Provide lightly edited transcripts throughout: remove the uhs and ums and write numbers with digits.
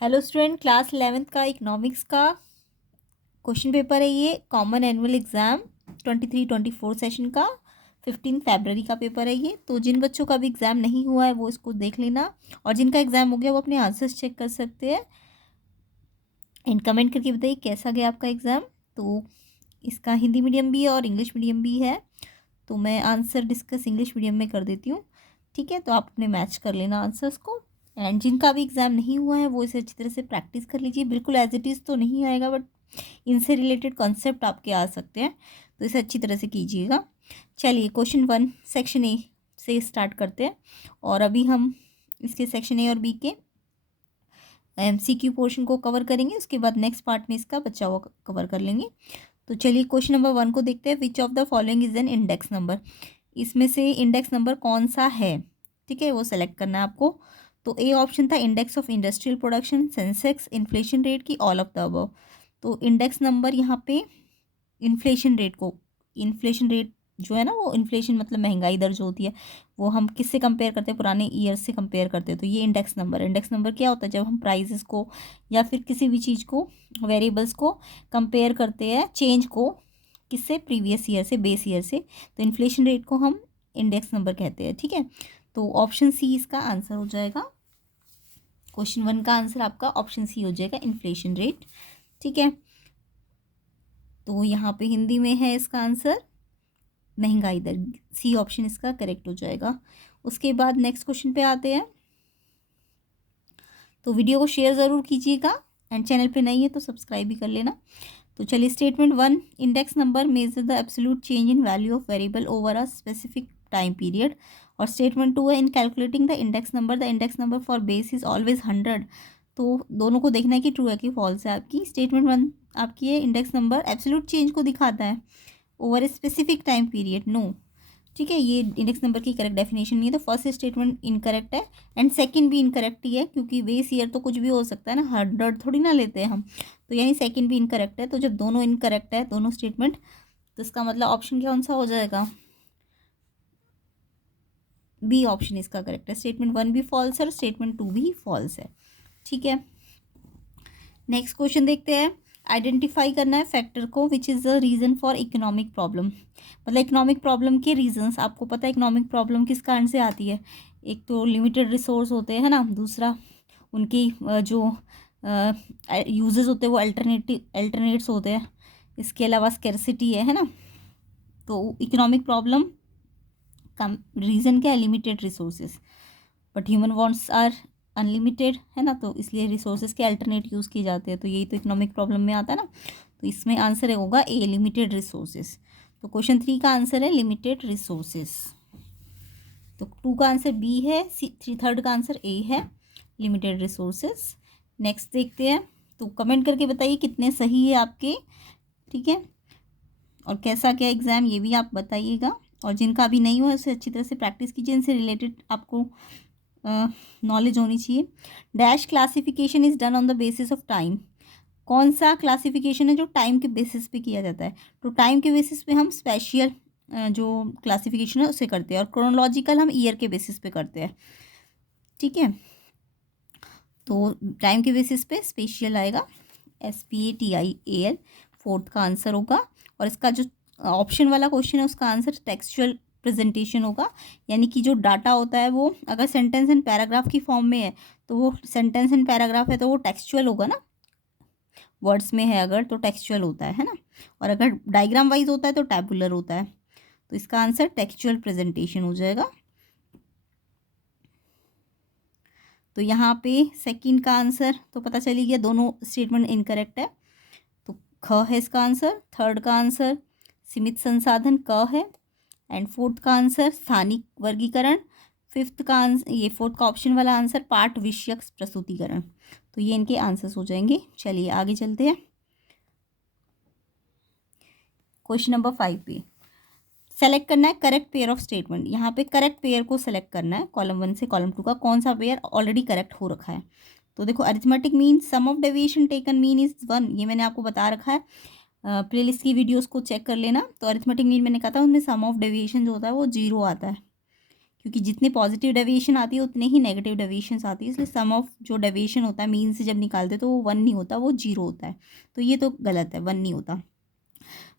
Hello student, class 11th का economics का question paper है। ये कॉमन एनुअल एग्ज़ाम 23-24 सेशन का 15 फरवरी का पेपर है ये। तो जिन बच्चों का भी एग्ज़ाम नहीं हुआ है वो इसको देख लेना, और जिनका एग्ज़ाम हो गया वो अपने आंसर्स चेक कर सकते हैं एंड कमेंट करके बताइए कैसा गया आपका एग्ज़ाम। तो इसका हिंदी मीडियम भी है और इंग्लिश मीडियम भी है, तो मैं आंसर डिस्कस इंग्लिश मीडियम में कर देती हूँ। ठीक है, तो आप अपने मैच कर लेना आंसर्स को। एंड जिनका भी एग्ज़ाम नहीं हुआ है वो इसे अच्छी तरह से प्रैक्टिस कर लीजिए। बिल्कुल एज इट इज़ तो नहीं आएगा, बट इनसे रिलेटेड कॉन्सेप्ट आपके आ सकते हैं, तो इसे अच्छी तरह से कीजिएगा। चलिए क्वेश्चन 1 सेक्शन ए से स्टार्ट करते हैं, और अभी हम इसके सेक्शन ए और बी के MCQ पोर्शन को कवर करेंगे। उसके बाद नेक्स्ट पार्ट में इसका बचा हुआ कवर कर लेंगे। तो चलिए क्वेश्चन नंबर 1 को देखते हैं। विच of the following is an index number? इसमें से इंडेक्स नंबर कौन सा है, ठीक है, वो सेलेक्ट करना है आपको। तो ए ऑप्शन था index of industrial production, Sensex, inflation rate की ऑल ऑफ द अबव। तो इंडेक्स नंबर यहाँ पे इन्फ्लेशन रेट को, इन्फ्लेशन रेट जो है ना, वो इन्फ्लेशन मतलब महंगाई दर जो होती है वो हम किससे कंपेयर करते हैं, पुराने ईयर से कंपेयर करते हैं। तो ये इंडेक्स नंबर क्या होता है? जब हम प्राइसेस को या फिर किसी भी चीज़ को, वेरिएबल्स को कंपेयर करते हैं, चेंज को किससे, प्रीवियस ईयर से, बेस ईयर से, तो इन्फ्लेशन रेट को हम इंडेक्स नंबर कहते हैं। ठीक है, तो ऑप्शन सी इसका आंसर हो जाएगा। क्वेश्चन 1 का आंसर आपका ऑप्शन सी हो जाएगा, इन्फ्लेशन रेट। ठीक है, तो यहाँ पे हिंदी में है इसका आंसर महंगाई दर। सी ऑप्शन इसका करेक्ट हो जाएगा। उसके बाद नेक्स्ट क्वेश्चन पे आते हैं। तो वीडियो को शेयर ज़रूर कीजिएगा, एंड चैनल पे नहीं है तो सब्सक्राइब भी कर लेना। तो चलिए statement 1, index number measure the absolute change in value of variable over a specific time period. और स्टेटमेंट 2 है, इन calculating the index number for base is always 100। तो दोनों को देखना है कि ट्रू है कि फॉल्स है आपकी। स्टेटमेंट 1 आपकी है, इंडेक्स नंबर एब्सोल्यूट चेंज को दिखाता है over a specific time period, no. ठीक है, ये इंडेक्स नंबर की करेक्ट डेफिनेशन नहीं है, तो फर्स्ट स्टेटमेंट इनकरेक्ट है एंड सेकंड भी इनकरेक्ट ही है, क्योंकि बेस ईयर तो कुछ भी हो सकता है ना, 100 थोड़ी ना लेते हैं हम। तो यानी सेकंड भी इनकरेक्ट है। तो जब दोनों इनकरेक्ट है, दोनों स्टेटमेंट, तो इसका मतलब ऑप्शन कौन सा हो जाएगा? बी ऑप्शन इसका करेक्ट है। स्टेटमेंट 1 भी फॉल्स है और स्टेटमेंट 2 भी फॉल्स है। ठीक है, नेक्स्ट क्वेश्चन देखते हैं। आइडेंटिफाई करना है फैक्टर को which is the reason for economic problem. मतलब इकोनॉमिक प्रॉब्लम के रीजंस आपको पता है। इकोनॉमिक प्रॉब्लम किस कारण से आती है? एक तो लिमिटेड रिसोर्स होते हैं ना, दूसरा उनकी जो यूजेस होते हैं वो अल्टरनेट्स होते हैं, इसके अलावा स्कैर्सिटी है ना। तो इकोनॉमिक प्रॉब्लम का रीज़न क्या है? Limited resources, but human wants are unlimited, है ना, तो इसलिए रिसोर्सेज के अल्टरनेट यूज़ किए जाते हैं। तो यही तो इकोनॉमिक प्रॉब्लम में आता है ना। तो इसमें आंसर होगा ए, लिमिटेड रिसोर्सेज। तो क्वेश्चन 3 का आंसर है लिमिटेड रिसोर्सेज। तो 2 का आंसर बी है, थर्ड का आंसर ए है, लिमिटेड रिसोर्सेज। नेक्स्ट देखते हैं। तो कमेंट करके बताइए कितने सही है आपके। ठीक है, और कैसा क्या एग्ज़ाम ये भी आप बताइएगा, और जिनका अभी नहीं हुआ उसे अच्छी तरह से प्रैक्टिस कीजिए, इनसे रिलेटेड आपको नॉलेज होनी चाहिए। Dash classification is done on the basis of time. कौन सा क्लासिफिकेशन है जो टाइम के बेसिस पे किया जाता है? तो टाइम के बेसिस पे हम स्पेशियल जो क्लासिफिकेशन है उसे करते हैं, और क्रोनोलॉजिकल हम ईयर के बेसिस पे करते हैं। ठीक है, तो टाइम के बेसिस पे स्पेशियल आएगा, SPATIAL, फोर्थ का आंसर होगा। और इसका जो ऑप्शन वाला क्वेश्चन है उसका आंसर टेक्सचुअल प्रेजेंटेशन होगा। यानी कि जो डाटा होता है वो अगर सेंटेंस एंड पैराग्राफ की फॉर्म में है तो वो सेंटेंस एंड पैराग्राफ है तो वो टेक्सचुअल होगा ना, वर्ड्स में है अगर तो टेक्सचुअल होता है ना। और अगर डायग्राम वाइज होता है तो टैबुलर होता है। तो इसका आंसर टेक्सचुअल प्रेजेंटेशन हो जाएगा। तो यहाँ पे सेकंड का आंसर तो पता चली गया, दोनों स्टेटमेंट इनकरेक्ट है। तो ख है इसका आंसर। थर्ड का आंसर सीमित संसाधन क है, एंड फोर्थ का आंसर स्थानिक वर्गीकरण। फिफ्थ का आंसर, ये फोर्थ का ऑप्शन वाला आंसर पाठ विषयक प्रस्तुतिकरण। तो ये इनके आंसर्स हो जाएंगे। चलिए आगे चलते हैं। क्वेश्चन नंबर 5 पे सेलेक्ट करना है करेक्ट पेयर ऑफ स्टेटमेंट। यहाँ पे करेक्ट पेयर को सेलेक्ट करना है, कॉलम 1 से कॉलम 2 का कौन सा पेयर ऑलरेडी करेक्ट हो रखा है। तो देखो, arithmetic mean sum of deviation taken mean is 1, ये मैंने आपको बता रखा है। प्लेलिस्ट की वीडियोस को चेक कर लेना। तो अरिथमेटिक मीन मैंने कहा था उनमें सम ऑफ डेविएशन जो होता है वो 0 आता है। क्योंकि जितने पॉजिटिव डेविएशन आती है उतने ही नेगेटिव डेविएशंस आती है, इसलिए सम ऑफ जो डेविएशन होता है मीन से जब निकालते तो वो 1 नहीं होता, वो 0 होता है। तो ये तो गलत है, 1 नहीं होता।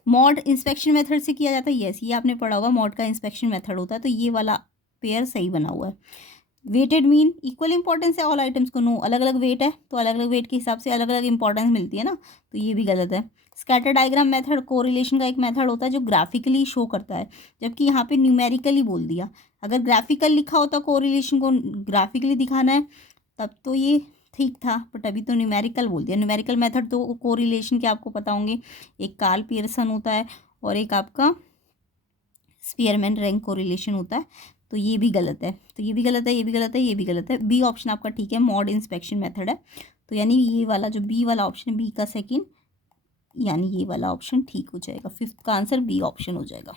मॉड इंस्पेक्शन मेथड से किया जाता है, यस ये आपने पढ़ा होगा, मॉड का इंस्पेक्शन मेथड होता है, तो ये वाला पेयर सही बना हुआ है। वेटेड मीन इक्वल इंपॉर्टेंस है ऑल आइटम्स को, नो, अलग अलग वेट है तो अलग अलग वेट के हिसाब से अलग अलग इंपॉर्टेंस मिलती है ना, तो ये भी गलत है। स्कैटर डायग्राम मेथड कोरिलेशन का एक मेथड होता है जो ग्राफिकली शो करता है, जबकि यहाँ पे न्यूमेरिकली बोल दिया। अगर ग्राफिकल लिखा होता कोरिलेशन को ग्राफिकली दिखाना है तब तो ये ठीक था, बट अभी तो न्यूमेरिकल बोल दिया। न्यूमेरिकल मेथड तो कोरिलेशन के आपको पता होंगे, एक कार्ल पियर्सन होता है और एक आपका स्पीयरमैन रैंक कोरिलेशन होता है, तो ये भी गलत है, तो ये भी गलत है, ये भी गलत है, ये भी गलत है। बी ऑप्शन आपका ठीक है, मॉड इंस्पेक्शन मेथड है, तो यानी ये वाला जो बी वाला ऑप्शन, बी का सेकंड, यानी ये वाला ऑप्शन ठीक हो जाएगा। फिफ्थ का आंसर बी ऑप्शन हो जाएगा।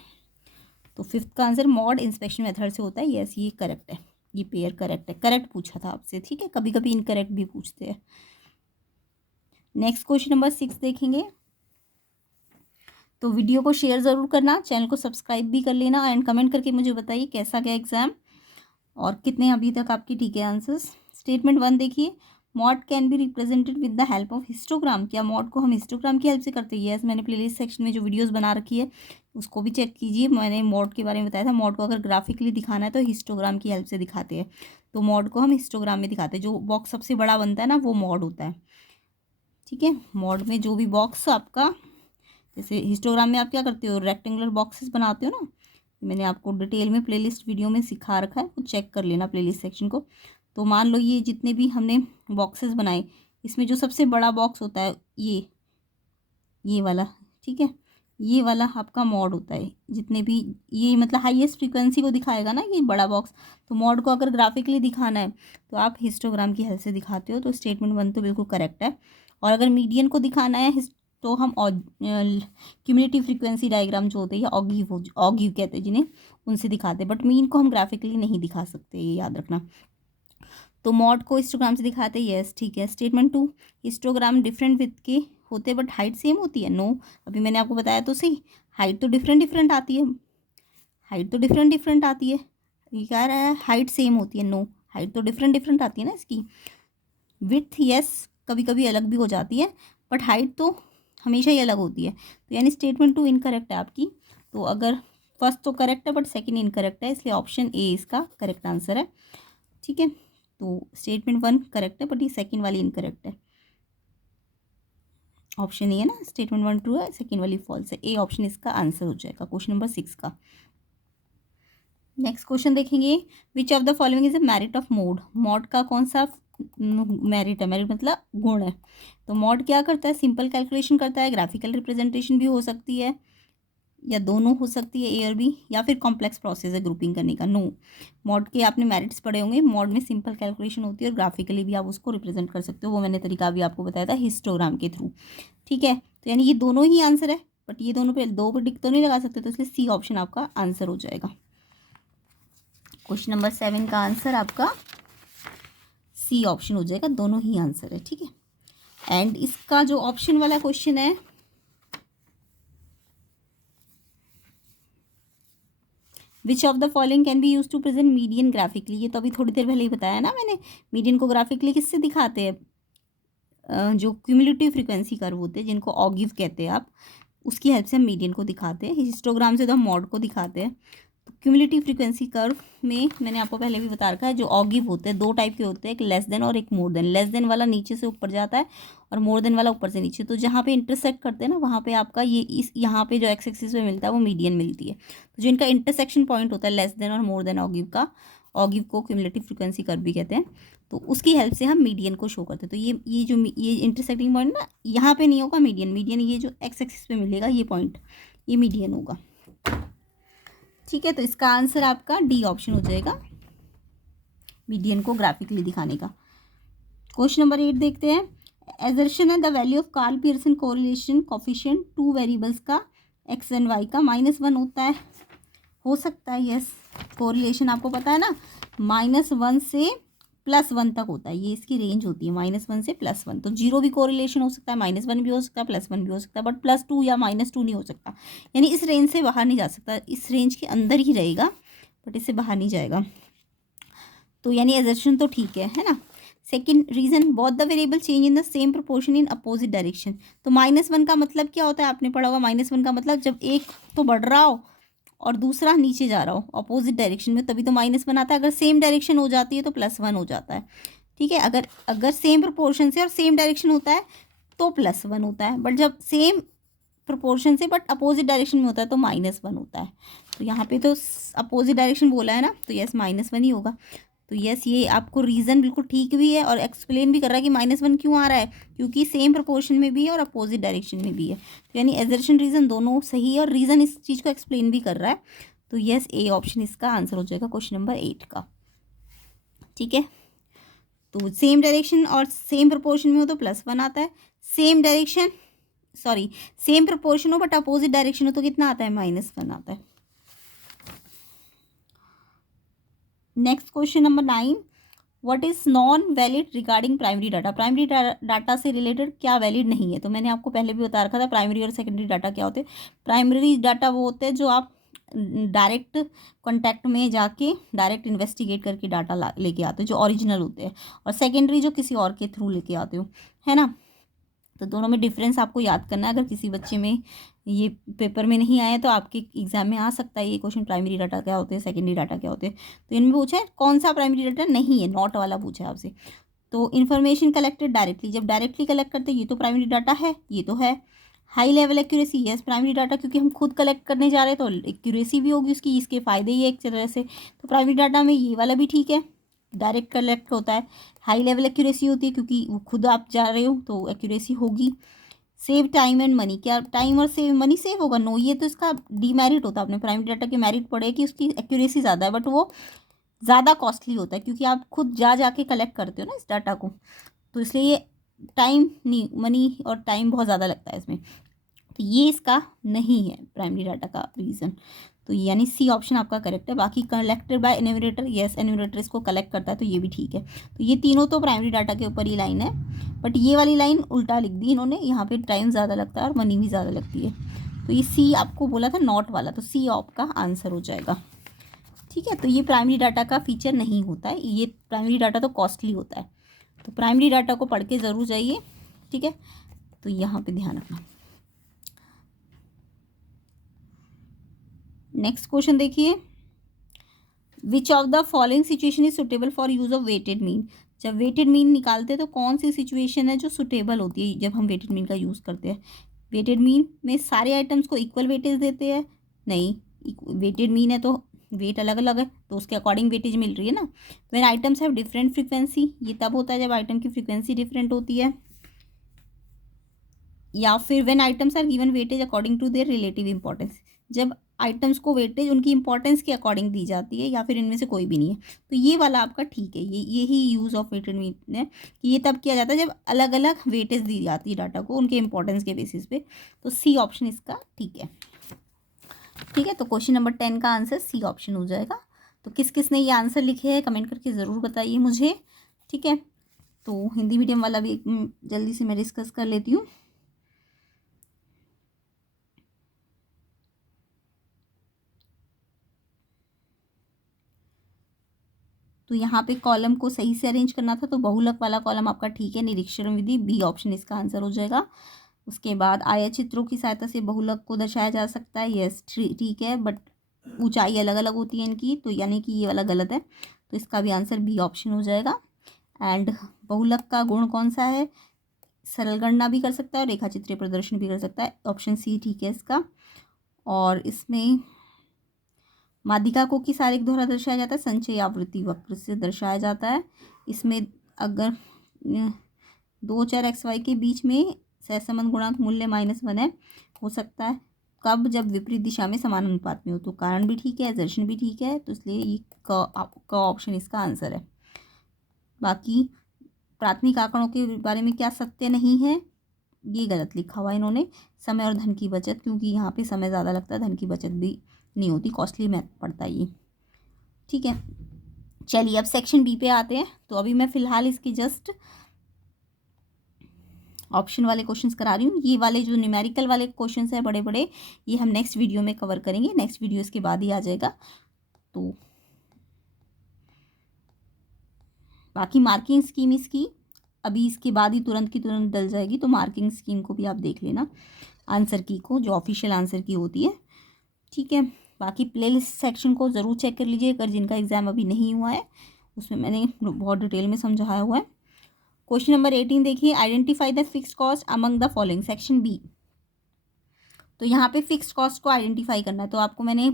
तो फिफ्थ का आंसर मॉड इंस्पेक्शन मेथड से होता है, यस ये करेक्ट है, ये पेयर करेक्ट है, करेक्ट पूछा था आपसे, ठीक है, कभी कभी इनकरेक्ट भी पूछते हैं। नेक्स्ट क्वेश्चन नंबर 6 देखेंगे। तो वीडियो को शेयर ज़रूर करना, चैनल को सब्सक्राइब भी कर लेना एंड कमेंट करके मुझे बताइए कैसा गया एग्जाम और कितने अभी तक आपके ठीक है आंसर्स। स्टेटमेंट 1 देखिए, mod can be represented with the help of histogram. क्या मॉड को हम हिस्टोग्राम की हेल्प से करते हैं? यस, मैंने प्लेलिस्ट सेक्शन में जो वीडियोस बना रखी है उसको भी चेक कीजिए, मैंने मॉड के बारे में बताया था। मॉड को अगर ग्राफिकली दिखाना है तो हिस्टोग्राम की हेल्प से दिखाते हैं, तो मॉड को हम हिस्टोग्राम में दिखाते हैं। जो बॉक्स सबसे बड़ा बनता है ना वो मॉड होता है, ठीक है। मॉड में जो भी बॉक्स आपका, जैसे हिस्टोग्राम में आप क्या करते हो, रेक्टेंगुलर बॉक्सेस बनाते हो ना, मैंने आपको डिटेल में प्लेलिस्ट वीडियो में सिखा रखा है, कुछ चेक कर लेना प्लेलिस्ट सेक्शन को। तो मान लो ये जितने भी हमने बॉक्सेस बनाए, इसमें जो सबसे बड़ा बॉक्स होता है ये वाला, ठीक है, ये वाला आपका मॉड होता है। जितने भी ये मतलब हाईएस्ट फ्रीक्वेंसी को दिखाएगा ना ये बड़ा बॉक्स, तो मॉड को अगर ग्राफिकली दिखाना है तो आप हिस्टोग्राम की हेल्प से दिखाते हो, तो स्टेटमेंट 1 तो बिल्कुल करेक्ट है। और अगर मीडियन को दिखाना है तो हम क्यूमुलेटिव फ्रीक्वेंसी डायग्राम जो होते हैं या ऑगीव कहते हैं जिन्हें, उनसे दिखाते हैं, बट मीन को हम ग्राफिकली नहीं दिखा सकते, ये याद रखना। तो मॉड को हिस्टोग्राम से दिखाते हैं, यस ठीक है। स्टेटमेंट 2, हिस्टोग्राम डिफरेंट विथ के होते हैं बट हाइट सेम होती है, नो। अभी मैंने आपको बताया तो सही, हाइट तो डिफरेंट डिफरेंट आती है, हाइट तो डिफरेंट डिफरेंट आती है। ये कह रहा है हाइट सेम होती है, नो, हाइट तो डिफरेंट डिफरेंट आती है ना इसकी। विथ यस कभी कभी अलग भी हो जाती है, बट हाइट तो हमेशा ही अलग होती है, तो यानी स्टेटमेंट 2 इनकरेक्ट है आपकी। तो अगर फर्स्ट तो करेक्ट है बट सेकंड इनकरेक्ट है, इसलिए ऑप्शन ए इसका करेक्ट आंसर है, ठीक है। तो स्टेटमेंट 1 करेक्ट है बट ये सेकंड वाली इनकरेक्ट है, ऑप्शन ए है ना, स्टेटमेंट 1 ट्रू है, सेकंड वाली फॉल्स है, ए ऑप्शन इसका आंसर हो जाएगा क्वेश्चन नंबर 6 का। नेक्स्ट क्वेश्चन देखेंगे, विच of the following is a merit of mode. Mod का कौन सा मेरिट है, मेरिट मतलब गुण है। तो मॉड क्या करता है, सिंपल कैलकुलेशन करता है, ग्राफिकल रिप्रेजेंटेशन भी हो सकती है या दोनों हो सकती है, ए और बी, या फिर कॉम्प्लेक्स प्रोसेस है ग्रुपिंग करने का, नो। मॉड के आपने मेरिट्स पढ़े होंगे, मॉड में सिंपल कैलकुलेशन होती है और ग्राफिकली भी आप उसको रिप्रेजेंट कर सकते हो, वो मैंने तरीका भी आपको बताया था हिस्टोग्राम के थ्रू, ठीक है। तो यानी ये दोनों ही आंसर है, बट ये दोनों पे दो पे टिक तो नहीं लगा सकते, तो इसलिए सी ऑप्शन आपका आंसर हो जाएगा। क्वेश्चन नंबर 7 का आंसर आपका सी ऑप्शन हो जाएगा, दोनों ही आंसर है, ठीक है। एंड इसका जो ऑप्शन वाला क्वेश्चन है, which of the following can be use to present median graphically. ये तो अभी थोड़ी देर पहले ही बताया ना मैंने, मीडियन को ग्राफिकली किससे दिखाते हैं, जो क्यूमुलेटिव फ्रीक्वेंसी कर्व होते हैं जिनको ऑगिव कहते हैं आप, उसकी हेल्प से हम मीडियन को दिखाते हैं। हिस्टोग्राम से तो हम मॉड को दिखाते हैं। तो क्यूमुलेटिव फ्रीक्वेंसी कर्व में मैंने आपको पहले भी बता रखा है, जो ऑगिव होते हैं दो टाइप के होते हैं, एक लेस देन और एक मोर देन। लेस देन वाला नीचे से ऊपर जाता है और मोर देन वाला ऊपर से नीचे। तो जहाँ पे इंटरसेक्ट करते हैं ना, वहाँ पे आपका ये इस यहाँ पे जो एक्स एक्सिस पे मिलता है वो मीडियन मिलती है। तो जो इनका इंटरसेक्शन पॉइंट होता है लेस देन और मोर देन ऑगिव का, ऑगिव को क्यूमुलेटिव फ्रीक्वेंसी कर्व भी कहते हैं, तो उसकी हेल्प से हम मीडियन को शो करते हैं। तो ये इंटरसेक्टिंग पॉइंट ना, यहाँ पे नहीं होगा मीडियन, मीडियन ये जो एक्स एक्सिस पे मिलेगा ये पॉइंट, ये मीडियन होगा, ठीक है। तो इसका आंसर आपका डी ऑप्शन हो जाएगा, मीडियन को ग्राफिकली दिखाने का। क्वेश्चन नंबर 8 देखते हैं, एजर्शन है the value of Karl Pearson correlation coefficient two variables का एक्स एंड वाई का -1 होता है, हो सकता है, यस। कोरिलेशन आपको पता है ना, -1 से +1 तक होता है, ये इसकी रेंज होती है, -1 से +1। तो 0 भी कोरिलेशन हो सकता है, -1 भी हो सकता है, +1 भी हो सकता है, बट +2 या -2 नहीं हो सकता, यानी इस रेंज से बाहर नहीं जा सकता, इस रेंज के अंदर ही रहेगा, बट इससे बाहर नहीं जाएगा, तो यानी एजर्शन तो ठीक है ना। Second reason, both the variable change in the same proportion in opposite direction. तो -1 का मतलब क्या होता है, आपने पढ़ा होगा, -1 का मतलब जब एक तो बढ़ रहा हो और दूसरा नीचे जा रहा हो अपोजिट डायरेक्शन में, तभी तो -1 आता है। अगर सेम डायरेक्शन हो जाती है तो +1 हो जाता है, ठीक है। अगर सेम प्रोपोर्शन से और सेम डायरेक्शन होता है तो +1 होता है, बट जब सेम प्रोपोर्शन से बट अपोजिट डायरेक्शन में होता है तो -1 होता है। तो यहाँ पे तो अपोजिट डायरेक्शन बोला है ना, तो यस -1 ही होगा। तो यस, ये आपको रीज़न बिल्कुल ठीक भी है और एक्सप्लेन भी कर रहा है कि -1 क्यों आ रहा है, क्योंकि सेम प्रोपोर्शन में भी है और अपोजिट डायरेक्शन में भी है। तो यानी एजर्शन रीज़न दोनों सही है और रीज़न इस चीज़ को एक्सप्लेन भी कर रहा है। तो यस, ए ऑप्शन इसका आंसर हो जाएगा क्वेश्चन नंबर 8 का, ठीक है। तो सेम डायरेक्शन और सेम प्रोपोर्शन में हो तो +1 आता है, सेम प्रोपोर्शन हो बट अपोजिट डायरेक्शन हो तो कितना आता है, -1 आता है। Next question number 9, what is non valid regarding primary data. Primary data से रिलेटेड क्या वैलिड नहीं है, तो मैंने आपको पहले भी बता रखा था प्राइमरी और सेकेंडरी डाटा क्या होते हैं। प्राइमरी डाटा वो होते हैं जो आप डायरेक्ट कॉन्टैक्ट में जाके डायरेक्ट इन्वेस्टिगेट करके डाटा लेके आते हो, जो ओरिजिनल होते हैं, और सेकेंडरी जो किसी और के थ्रू लेके आते हो, है ना। तो दोनों में डिफरेंस आपको याद करना है। अगर किसी बच्चे में ये पेपर में नहीं आया तो आपके एग्जाम में आ सकता है ये क्वेश्चन, प्राइमरी डाटा क्या होते हैं, सेकेंडरी डाटा क्या होते हैं। तो इनमें पूछा है कौन सा प्राइमरी डाटा नहीं है, नॉट वाला पूछा है आपसे। तो इन्फॉर्मेशन कलेक्टेड डायरेक्टली, जब डायरेक्टली कलेक्ट करते हैं ये तो प्राइमरी डाटा है, ये तो है। High level accuracy, yes primary data, क्योंकि हम खुद कलेक्ट करने जा रहे हैं तो एक्यूरेसी भी होगी उसकी, इसके फ़ायदे ही है एक तरह से। तो प्राइमरी डाटा में ये वाला भी ठीक है, डायरेक्ट कलेक्ट होता है। हाई लेवल एक्यूरेसी होती है क्योंकि वो खुद आप जा रहे हो तो एक्यूरेसी होगी। सेव टाइम एंड मनी, क्या टाइम और सेव मनी सेव होगा, नो, ये तो इसका डीमेरिट होता है। अपने प्राइमरी डाटा के मेरिट पड़े कि उसकी एक्यूरेसी ज़्यादा है, बट वो ज़्यादा कॉस्टली होता है क्योंकि आप खुद जाके कलेक्ट करते हो ना इस डाटा को, तो इसलिए ये टाइम नहीं, मनी और टाइम बहुत ज़्यादा लगता है इसमें। तो ये इसका नहीं है प्राइमरी डाटा का रीज़न, तो यानी सी ऑप्शन आपका करेक्ट है। बाकी collected by enumerator, yes enumerator इसको कलेक्ट करता है तो ये भी ठीक है। तो ये तीनों तो प्राइमरी डाटा के ऊपर ही लाइन है, बट ये वाली लाइन उल्टा लिख दी इन्होंने, यहाँ पे टाइम ज़्यादा लगता है और मनी भी ज़्यादा लगती है। तो ये सी आपको बोला था नॉट वाला, तो सी आपका आंसर हो जाएगा, ठीक है। तो ये प्राइमरी डाटा का फीचर नहीं होता है, ये प्राइमरी डाटा तो कॉस्टली होता है। तो प्राइमरी डाटा को पढ़ के ज़रूर जाइए, ठीक है। तो यहाँ पे ध्यान रखना। नेक्स्ट क्वेश्चन देखिए, which of the following situation is suitable for use of weighted mean. जब वेटेड मीन निकालते हैं तो कौन सी सिचुएशन है जो सुटेबल होती है जब हम वेटेड मीन का यूज़ करते हैं। वेटेड मीन में सारे आइटम्स को इक्वल वेटेज देते हैं, नहीं, वेटेड मीन है तो वेट अलग अलग है तो उसके अकॉर्डिंग वेटेज मिल रही है ना। When items have different frequency, ये तब होता है जब आइटम की फ्रीक्वेंसी डिफरेंट होती है। या फिर when items are given weightage according to their relative importance, जब आइटम्स को वेटेज उनकी इंपॉर्टेंस के अकॉर्डिंग दी जाती है, या फिर इनमें से कोई भी नहीं है। तो ये वाला आपका ठीक है, यही यूज़ ऑफ वेटेड मीन है कि ये तब किया जाता है जब अलग अलग वेटेज दी जाती है डाटा को उनके इंपॉर्टेंस के बेसिस पे। तो सी ऑप्शन इसका ठीक है, ठीक है। तो क्वेश्चन नंबर 10 का आंसर सी ऑप्शन हो जाएगा। तो किस किस ने ये आंसर लिखे हैं कमेंट करके ज़रूर बताइए मुझे, ठीक है। तो हिंदी मीडियम वाला भी जल्दी से मैं डिस्कस कर लेती हूँ। तो यहाँ पे कॉलम को सही से अरेंज करना था, तो बहुलक वाला कॉलम आपका ठीक है, निरीक्षण विधि, बी ऑप्शन इसका आंसर हो जाएगा। उसके बाद आया चित्रों की सहायता से बहुलक को दर्शाया जा सकता है, यस ठीक है, बट ऊंचाई अलग अलग होती है इनकी, तो यानी कि ये वाला गलत है, तो इसका भी आंसर बी ऑप्शन हो जाएगा। एंड बहुलक का गुण कौन सा है, सरल गणना भी कर सकता है और रेखा चित्रीय प्रदर्शन भी कर सकता है, ऑप्शन सी ठीक है इसका। और इसमें माध्यिका को किस आरेख द्वारा दर्शाया जाता है, संचय आवृत्ति वक्र से दर्शाया जाता है। इसमें अगर 2 चर XY के बीच में सहसंबंध गुणांक मूल्य -1 है, हो सकता है कब, जब विपरीत दिशा में समान अनुपात में हो। तो कारण भी ठीक है, दर्शन भी ठीक है, तो इसलिए ये का ऑप्शन इसका आंसर है। बाकी प्राथमिक आंकड़ों के बारे में क्या सत्य नहीं है, ये गलत लिखा हुआ है इन्होंने, समय और धन की बचत, क्योंकि यहाँ पे समय ज़्यादा लगता है, धन की बचत भी नहीं होती, कॉस्टली मैथ पड़ता है ये, ठीक है। चलिए अब सेक्शन बी पे आते हैं। तो अभी मैं फ़िलहाल इसके जस्ट ऑप्शन वाले क्वेश्चंस करा रही हूँ। ये वाले जो न्यूमेरिकल वाले क्वेश्चंस है बड़े बड़े, ये हम नेक्स्ट वीडियो में कवर करेंगे, नेक्स्ट वीडियो इसके बाद ही आ जाएगा। तो बाकी मार्किंग स्कीम इसकी अभी इसके बाद ही तुरंत की तुरंत डल जाएगी, तो मार्किंग स्कीम को भी आप देख लेना आंसर की को, जो ऑफिशियल आंसर की होती है, ठीक है। बाकी प्लेलिस्ट सेक्शन को ज़रूर चेक कर लीजिए अगर जिनका एग्ज़ाम अभी नहीं हुआ है, उसमें मैंने बहुत डिटेल में समझाया हुआ है। क्वेश्चन नंबर 18 देखिए, identify the fixed cost among the following, section B. तो यहाँ पे फिक्स्ड कॉस्ट को आइडेंटिफाई करना है। तो आपको मैंने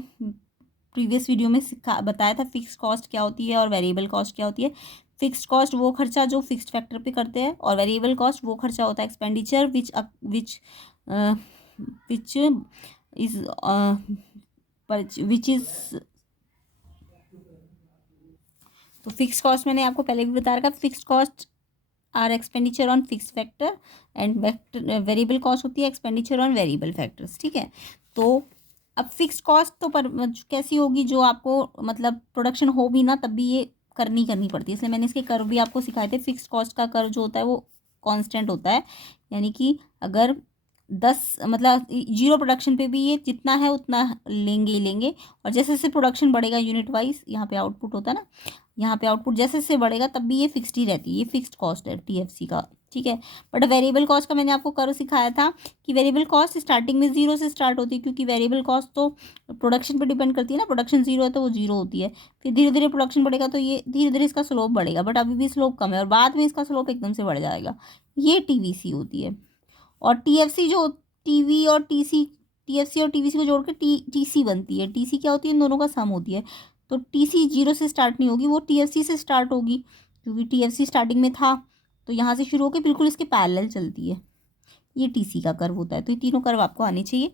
प्रीवियस वीडियो में बताया था फिक्स्ड कॉस्ट क्या होती है और वेरिएबल कॉस्ट क्या होती है। फिक्स्ड कॉस्ट वो खर्चा जो फिक्स्ड फैक्टर पे करते हैं, और वेरिएबल कॉस्ट वो खर्चा होता है एक्सपेंडिचर विच इज तो फिक्स्ड कॉस्ट मैंने आपको पहले भी बता रखा, fixed cost are expenditure on fixed factor and variable cost होती है एक्सपेंडिचर ऑन वेरिएबल फैक्टर्स, ठीक है। तो अब फिक्स्ड कॉस्ट तो कैसी होगी, जो आपको मतलब प्रोडक्शन हो भी ना तब भी ये करनी पड़ती है, इसलिए मैंने इसके कर्व भी आपको सिखाए थे। फिक्स्ड कॉस्ट का कर्व जो होता है वो कांस्टेंट होता है, यानी कि अगर 10 मतलब 0 प्रोडक्शन पे भी ये जितना है उतना लेंगे ही लेंगे, और जैसे जैसे प्रोडक्शन बढ़ेगा यूनिट वाइज, यहाँ पे आउटपुट होता है ना, यहाँ पे आउटपुट जैसे जैसे बढ़ेगा तब भी ये फिक्स्ड ही रहती है, ये फिक्स्ड कॉस्ट है टीएफसी का, ठीक है। बट वेरिएबल कॉस्ट का मैंने आपको कर्व सिखाया था कि वेरिएबल कॉस्ट स्टार्टिंग में 0 से स्टार्ट होती है, क्योंकि वेरिएबल कॉस्ट तो प्रोडक्शन पे डिपेंड करती है ना, प्रोडक्शन 0 है तो वो 0 होती है, फिर धीरे धीरे प्रोडक्शन बढ़ेगा तो ये धीरे धीरे इसका स्लोप बढ़ेगा, बट अभी भी स्लोप कम है और बाद में इसका स्लोप एकदम से बढ़ जाएगा, ये टीवीसी होती है। और टीएफसी जो टीवी और टीसी, टीएफसी और टीवीसी को जोड़ के टीसी बनती है। टीसी क्या होती है, इन दोनों का सम होती है। तो टीसी 0 से स्टार्ट नहीं होगी, वो टीएफसी से स्टार्ट होगी, क्योंकि टीएफसी स्टार्टिंग में था तो यहाँ से शुरू होकर बिल्कुल इसके पैरेलल चलती है, ये टीसी का कर्व होता है। तो ये तीनों कर्व आपको आने चाहिए।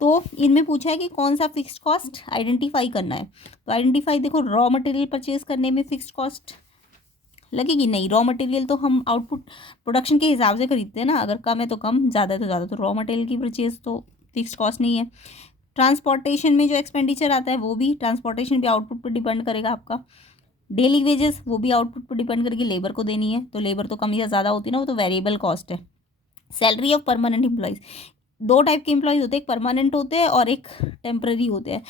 तो इनमें पूछा है कि कौन सा फिक्स्ड कॉस्ट आइडेंटिफाई करना है। तो आइडेंटिफाई देखो, रॉ मटेरियल परचेज करने में फिक्स्ड कॉस्ट लगेगी नहीं, रॉ मटेरियल तो हम आउटपुट प्रोडक्शन के हिसाब से खरीदते हैं ना, अगर कम है तो कम, ज़्यादा है तो ज़्यादा, तो रॉ मटेरियल की परचेज तो फिक्स्ड कॉस्ट नहीं है। ट्रांसपोर्टेशन में जो एक्सपेंडिचर आता है वो भी, ट्रांसपोर्टेशन भी आउटपुट पर डिपेंड करेगा आपका। डेली वेजेस वो भी आउटपुट पर डिपेंड करके लेबर को देनी है, तो लेबर तो कम या ज़्यादा होती है ना, वो तो वेरिएबल कॉस्ट है। Salary of permanent employees, 2 type के एम्प्लॉयज़ होते हैं, एक परमानेंट होते हैं और एक टेम्पररी होते हैं।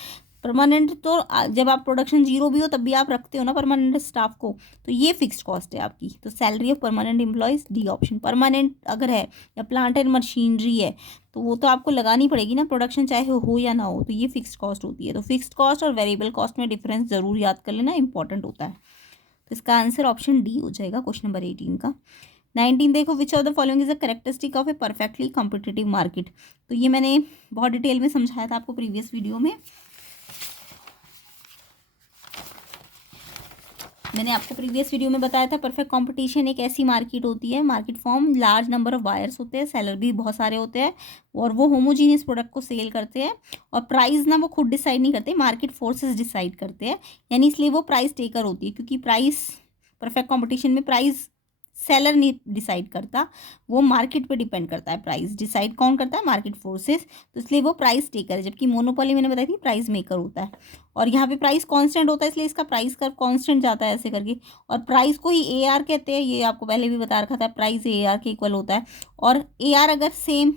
परमानेंट तो जब आप प्रोडक्शन 0 भी हो तब भी आप रखते हो ना परमानेंट स्टाफ को, तो ये फिक्स्ड कॉस्ट है आपकी। तो salary of permanent employees, D option. Permanent अगर है या प्लांट एंड मशीनरी है तो वो तो आपको लगानी पड़ेगी ना, प्रोडक्शन चाहे हो या ना हो, तो ये फिक्स्ड कॉस्ट होती है। तो फिक्स्ड कॉस्ट और वेरिएबल कॉस्ट में डिफरेंस ज़रूर याद कर लेना, इंपॉर्टेंट होता है। तो इसका आंसर ऑप्शन डी हो जाएगा क्वेश्चन नंबर 18 का। 19 देखो, विच of the following is a characteristic of A perfectly competitive market. तो ये मैंने बहुत डिटेल में समझाया था आपको प्रीवियस वीडियो में। मैंने आपको प्रीवियस वीडियो में बताया था परफेक्ट कंपटीशन एक ऐसी मार्केट होती है, market form, large number of buyers होते हैं, सेलर भी बहुत सारे होते हैं, और वो होमोजीनियस प्रोडक्ट को सेल करते हैं, और प्राइस ना वो खुद डिसाइड नहीं करते, मार्केट फोर्सेस डिसाइड करते हैं, यानी इसलिए वो प्राइस टेकर होती है, क्योंकि प्राइस परफेक्ट कॉम्पिटिशन में प्राइस सेलर नहीं डिसाइड करता, वो मार्केट पे डिपेंड करता है। प्राइस डिसाइड कौन करता है, मार्केट फोर्सेस, तो इसलिए वो प्राइस टेकर है। जबकि मोनोपोली मैंने बताई थी प्राइस मेकर होता है, और यहाँ पे प्राइस कांस्टेंट होता है, इसलिए इसका प्राइस कर्व कांस्टेंट जाता है ऐसे करके, और प्राइस को ही एआर कहते हैं, ये आपको पहले भी बता रखा था, प्राइस एआर के इक्वल होता है, और एआर अगर सेम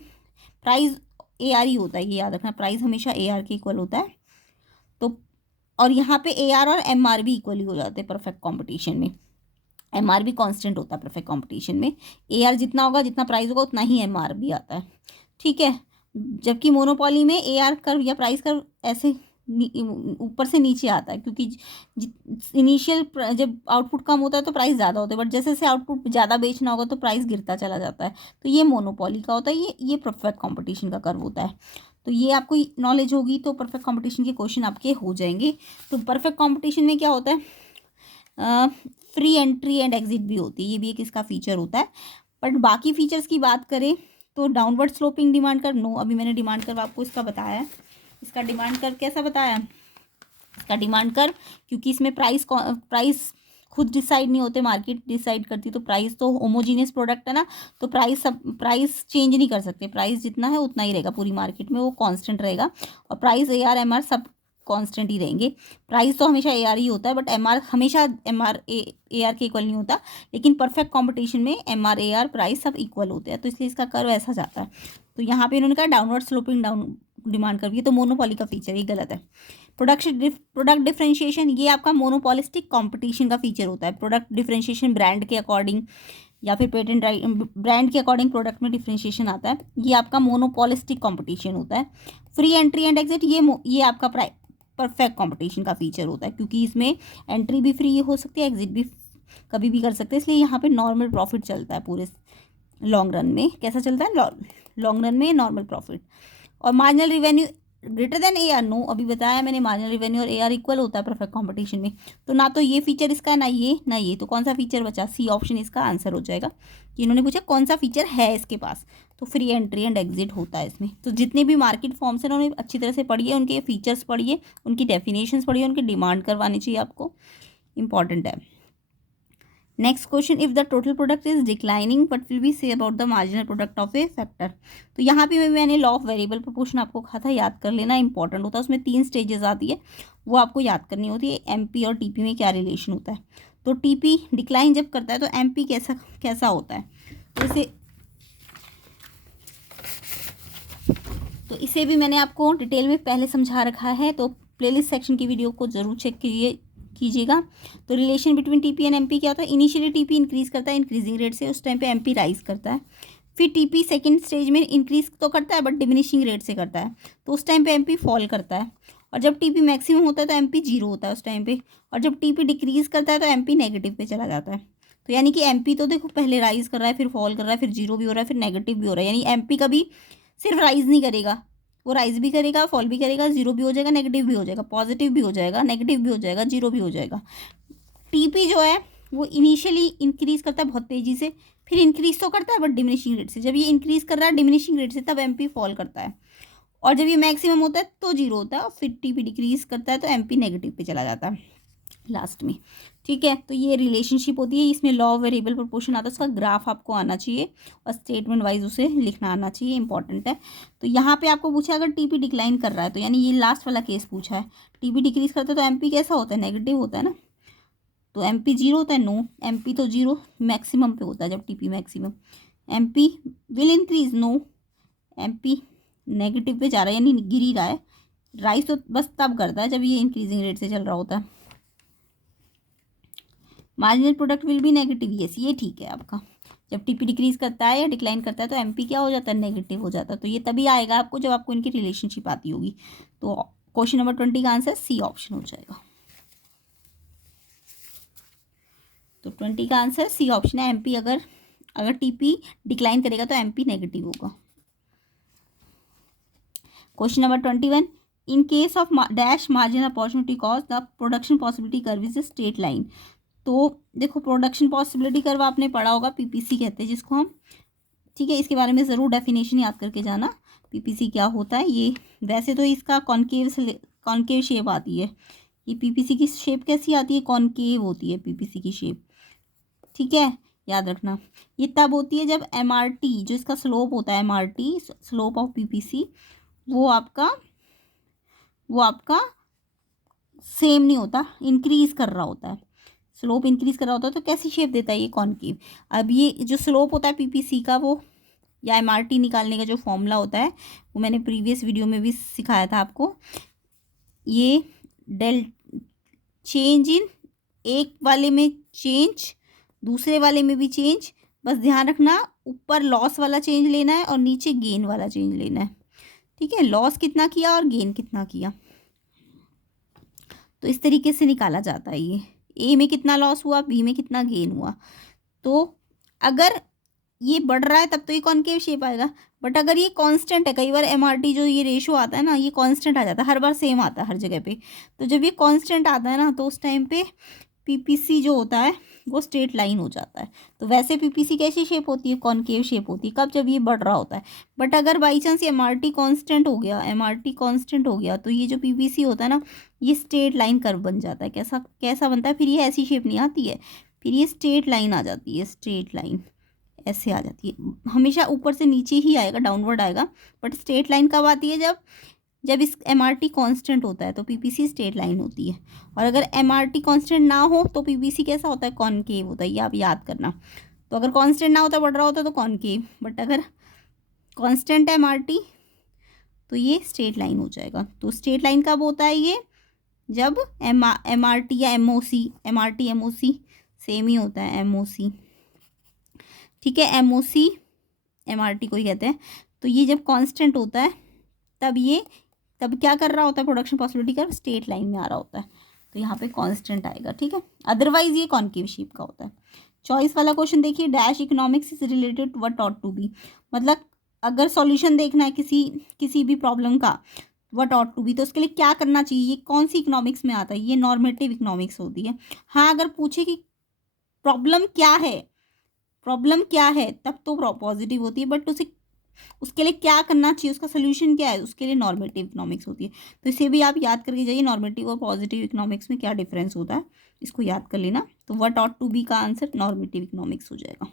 प्राइस एआर ही होता है, ये याद रखना, प्राइस हमेशा एआर के इक्वल होता है। तो और यहाँ पे एआर और एमआर भी इक्वल ही हो जाते हैं परफेक्ट कॉम्पिटिशन में, एमआर भी कांस्टेंट होता है परफेक्ट कंपटीशन में, एआर जितना होगा, जितना प्राइस होगा, उतना ही एमआर भी आता है, ठीक है। जबकि मोनोपोली में एआर कर्व या प्राइस कर्व ऐसे ऊपर से नीचे आता है, क्योंकि इनिशियल जब आउटपुट कम होता है तो प्राइस ज़्यादा होता है, बट जैसे जैसे आउटपुट ज़्यादा बेचना होगा तो प्राइस गिरता चला जाता है। तो ये मोनोपोली का होता है, ये परफेक्ट कॉम्पिटिशन का कर्व होता है। तो ये आपको नॉलेज होगी तो परफेक्ट कॉम्पिटिशन के क्वेश्चन आपके हो जाएंगे। तो परफेक्ट कॉम्पिटिशन में क्या होता है, फ्री एंट्री एंड एग्जिट भी होती है, ये भी एक इसका फीचर होता है। बट बाकी फीचर्स की बात करें तो डाउनवर्ड स्लोपिंग डिमांड कर, नो, अभी मैंने डिमांड कर आपको इसका बताया है। इसका डिमांड कर कैसा बताया, इसका डिमांड कर, क्योंकि इसमें प्राइस खुद डिसाइड नहीं होते, मार्केट डिसाइड करती, तो प्राइस तो होमोजीनियस प्रोडक्ट है ना, तो प्राइस चेंज नहीं कर सकते, प्राइस जितना है उतना ही रहेगा पूरी मार्केट में, वो कांस्टेंट रहेगा, और प्राइस एआर एमआर सब कांस्टेंट ही रहेंगे। प्राइस तो हमेशा एआर ही होता है, बट एमआर हमेशा एमआर एआर के इक्वल नहीं होता, लेकिन परफेक्ट कंपटीशन में एमआर एआर प्राइस सब इक्वल होते हैं, तो इसलिए इसका कर्व ऐसा जाता है। तो यहाँ पे इन्होंने कहा डाउनवर्ड स्लोपिंग डिमांड कर रही है, तो मोनोपोली का फीचर, ये गलत है। प्रोडक्ट डिफरेंशिएशन, ये आपका मोनोपोलिस्टिक कंपटीशन का फीचर होता है। प्रोडक्ट डिफरेंशिएशन ब्रांड के अकॉर्डिंग या फिर पेटेंट राइट, ब्रांड के अकॉर्डिंग प्रोडक्ट में डिफरेंशिएशन आता है, ये आपका मोनोपोलिस्टिक कंपटीशन होता है। फ्री एंट्री एंड एग्जिट, ये आपका परफेक्ट कंपटीशन का फीचर होता है, क्योंकि इसमें एंट्री भी फ्री हो सकती है, एग्जिट भी कभी भी कर सकते हैं, इसलिए यहाँ पे नॉर्मल प्रॉफिट चलता है पूरे लॉन्ग रन में। कैसा चलता है लॉन्ग रन में? Normal profit. और marginal revenue greater than AR, no, अभी बताया मैंने, मार्जिनल रिवेन्यू और AR इक्वल होता है परफेक्ट कंपटीशन में। तो ना तो ये फीचर इसका, ना ये, तो कौन सा फीचर बचा? सी ऑप्शन इसका आंसर हो जाएगा। कि इन्होंने पूछा कौन सा फीचर है इसके पास, तो फ्री एंट्री एंड एग्जिट होता है इसमें। तो जितने भी मार्केट फॉर्म्स हैं उन्होंने अच्छी तरह से पढ़िए, उनके फीचर्स पढ़िए, उनकी डेफिनेशंस पढ़िए, उनकी डिमांड करवानी चाहिए आपको, इंपॉर्टेंट है। Next question, if the total product is declining but will be say about the marginal product of A factor. तो यहाँ पे मैंने लॉ ऑफ वेरिएबल प्रोपोर्शन आपको कहा था, याद कर लेना, इंपॉर्टेंट होता है। उसमें 3 स्टेजेस आती है, वो आपको याद करनी होती है। MP और TP में क्या रिलेशन होता है। तो TP डिक्लाइन जब करता है तो MP कैसा होता है, तो इसे भी मैंने आपको डिटेल में पहले समझा रखा है, तो प्लेलिस्ट सेक्शन की वीडियो को जरूर चेक कीजिएगा। तो relation between TP and MP क्या होता है? इनिशियली TP इंक्रीज करता है इंक्रीजिंग रेट से, उस टाइम पे MP राइज करता है। फिर TP सेकंड स्टेज में इंक्रीज तो करता है बट डिमिनिशिंग रेट से करता है, तो उस टाइम पे MP फॉल करता है। और जब TP मैक्सिमम होता है तो MP 0 होता है उस टाइम पे, और जब TP डिक्रीज करता है तो MP नेगेटिव पे चला जाता है। तो यानी कि MP तो देखो पहले राइज कर रहा है, फिर फॉल कर रहा है, फिर 0 भी हो रहा है, फिर नेगेटिव भी हो रहा है। यानी MP कभी सिर्फ राइज नहीं करेगा, वो राइज भी करेगा, फॉल भी करेगा, 0 भी हो जाएगा, नेगेटिव भी हो जाएगा, पॉजिटिव भी हो जाएगा, नेगेटिव भी हो जाएगा, 0 भी हो जाएगा। TP जो है वो इनिशियली इंक्रीज करता है बहुत तेज़ी से, फिर इंक्रीज तो करता है बट डिमिनिशिंग रेट से। जब ये इंक्रीज कर रहा है डिमिनिशिंग रेट से तब MP फॉल करता है, और जब ये मैक्सिमम होता है तो 0 होता है, और फिर TP डिक्रीज करता है तो MP नेगेटिव पे चला जाता है लास्ट में। ठीक है, तो ये रिलेशनशिप होती है, इसमें लॉ ऑफ वेरिएबल प्रोपोर्शन आता है, उसका ग्राफ आपको आना चाहिए और स्टेटमेंट वाइज उसे लिखना आना चाहिए, इंपॉर्टेंट है। तो यहाँ पे आपको पूछा अगर TP डिक्लाइन कर रहा है, तो यानी ये लास्ट वाला केस पूछा है, TP डिक्रीज करता है तो MP कैसा होता है? नेगेटिव होता है ना, तो MP 0 होता है? नो, MP तो 0 मैक्सिमम पे होता है जब TP maximum. MP will increase? No, MP negative पे जा रहा है, यानी गिर ही रहा है। राइज तो बस तब करता है जब ये इंक्रीजिंग रेट से चल रहा होता है। Marginal product will be negative, yes, ये ठीक है आपका। जब TP डिक्रीज करता है या डिक्लाइन करता है तो MP क्या हो जाता है? नेगेटिव हो जाता है। तो ये तभी आएगा आपको जब आपको इनकी रिलेशनशिप आती होगी। तो क्वेश्चन नंबर 20 का आंसर C ऑप्शन हो जाएगा। तो 20 का आंसर C ऑप्शन है। MP अगर TP डिक्लाइन करेगा तो MP नेगेटिव होगा। Question number 21, in case of dash margin opportunity cost the production possibility curve is a straight line. तो देखो प्रोडक्शन पॉसिबिलिटी कर्व आपने पढ़ा होगा, PPC कहते हैं जिसको हम, ठीक है, इसके बारे में ज़रूर डेफिनेशन याद करके जाना, PPC क्या होता है। ये वैसे तो इसका कॉन्केव शेप आती है, ये PPC की शेप कैसी आती है? कॉन्केव होती है PPC की शेप, ठीक है, याद रखना। ये तब होती है जब MRT, जो इसका स्लोप होता है, MRT स्लोप ऑफ PPC, वो आपका सेम नहीं होता, इंक्रीज कर रहा होता है, स्लोप इंक्रीज कर रहा होता है, तो कैसी शेप देता है? ये कॉन्केव। अब ये जो स्लोप होता है PPC का, वो या MRT निकालने का जो फॉर्मूला होता है वो मैंने प्रीवियस वीडियो में भी सिखाया था आपको। ये चेंज इन एक वाले में चेंज, दूसरे वाले में भी चेंज, बस ध्यान रखना ऊपर लॉस वाला चेंज लेना है और नीचे गेन वाला चेंज लेना है, ठीक है। लॉस कितना किया और गेन कितना किया, तो इस तरीके से निकाला जाता है। ये A में कितना लॉस हुआ, B में कितना गेन हुआ। तो अगर ये बढ़ रहा है तब तो ये कॉन्केव शेप आएगा, बट अगर ये कांस्टेंट है, कई बार MRT जो ये रेशो आता है ना, ये कांस्टेंट आ जाता है, हर बार सेम आता है हर जगह पे। तो जब ये कांस्टेंट आता है ना, तो उस टाइम पे PPC जो होता है वो स्ट्रेट लाइन हो जाता है। तो वैसे PPC कैसी शेप होती है? कॉन्केव शेप होती है, कब? जब ये बढ़ रहा होता है। बट अगर बाई चांस ये MRT कांस्टेंट हो गया, तो ये जो PPC होता है ना, ये स्ट्रेट लाइन कर्व बन जाता है। कैसा बनता है? फिर ये ऐसी शेप नहीं आती है, फिर ये स्ट्रेट लाइन आ जाती है, स्ट्रेट लाइन ऐसे आ जाती है। हमेशा ऊपर से नीचे ही आएगा, डाउनवर्ड आएगा, बट स्ट्रेट लाइन कब आती है? जब इस MRT कांस्टेंट होता है तो PPC स्ट्रेट लाइन होती है। और अगर MRT कांस्टेंट ना हो तो PPC कैसा होता है? कॉनकेव होता है, ये आप याद करना। तो अगर कांस्टेंट ना होता, बढ़ रहा होता तो कॉनकेव, बट अगर कांस्टेंट है MRT तो ये स्ट्रेट लाइन हो जाएगा। तो स्ट्रेट लाइन कब होता है ये, जब एम आर टी या M O C, M R T M O C same ही होता है, एम ओ सी, ठीक है, M O C M R T को ही कहते हैं। तो ये जब कांस्टेंट होता है तब क्या कर रहा होता है, production possibility curve straight line में आ रहा होता है, तो यहाँ पे कांस्टेंट आएगा, ठीक है। अदरवाइज ये कॉन्केव शेप का होता है। चॉइस वाला क्वेश्चन देखिए, dash economics is related to what ought to be, मतलब अगर सॉल्यूशन देखना है किसी भी प्रॉब्लम का, व्हाट ऑट टू बी, तो उसके लिए क्या करना चाहिए, ये कौन सी इकोनॉमिक्स में आता है, ये नॉर्मेटिव इकोनॉमिक्स होती है। हाँ, अगर पूछे कि प्रॉब्लम क्या है तब तो पॉजिटिव होती है, बट उसके लिए क्या करना चाहिए, उसका सोल्यूशन क्या है, उसके लिए नॉर्मेटिव इकोनॉमिक्स होती है। तो इसे भी आप याद करके जाइए, नॉर्मेटिव और पॉजिटिव इकोनॉमिक्स में क्या डिफरेंस होता है, इसको याद कर लेना। तो व्हाट ऑट टू बी का आंसर नॉर्मेटिव इकोनॉमिक्स हो जाएगा।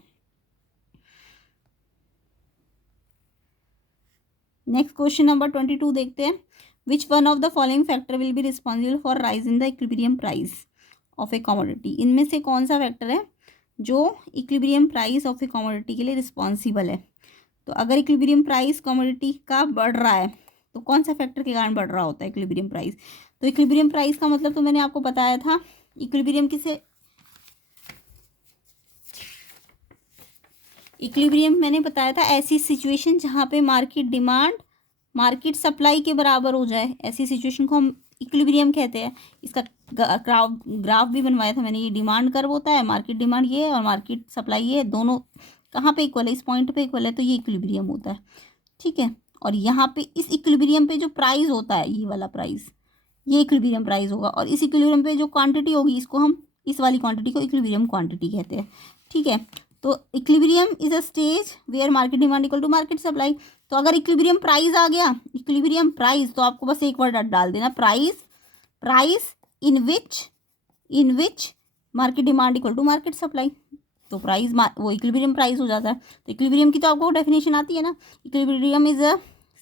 नेक्स्ट क्वेश्चन नंबर 22 देखते हैं। Which one of the following factor will be responsible for rise in the equilibrium price of A commodity, इनमें से कौन सा फैक्टर है जो equilibrium price of A commodity के लिए रिस्पॉन्सिबल है। तो अगर इक्विलिब्रियम प्राइस कमोडिटी का बढ़ रहा है तो कौन सा फैक्टर के कारण बढ़ रहा होता है इक्विलिब्रियम प्राइस। तो इक्विलिब्रियम प्राइस का मतलब तो मैंने आपको बताया था, इक्विलिब्रियम मैंने बताया था ऐसी सिचुएशन जहाँ पे मार्केट डिमांड मार्केट सप्लाई के बराबर हो जाए, ऐसी सिचुएशन को हम इक्विलिब्रियम कहते हैं। इसका ग्राफ भी बनवाया था मैंने। ये डिमांड कर्व होता है, मार्केट डिमांड ये है और मार्केट सप्लाई ये है, दोनों कहाँ पे इक्वल है, इस पॉइंट पे इक्वल है, तो ये इक्विलिब्रियम होता है, ठीक है। और यहाँ पे इस इक्विलिब्रियम पे जो प्राइस होता है, ये वाला प्राइस, ये इक्विलिब्रियम प्राइस होगा, और इस इक्विलिब्रियम पे जो क्वांटिटी होगी, इसको हम इस वाली क्वांटिटी को इक्विलिब्रियम क्वांटिटी कहते हैं, ठीक है। तो equilibrium is a stage where market demand equal to market supply. तो अगर इक्विलिब्रियम प्राइस आ गया, इक्विलिब्रियम प्राइस, तो आपको बस एक वर्ड डाल देना, price in which market demand equal to market supply. तो प्राइस वो इक्विलिब्रियम प्राइस हो जाता है। तो इक्विलिब्रियम की तो आपको डेफिनेशन आती है ना, इक्विलिब्रियम इज अ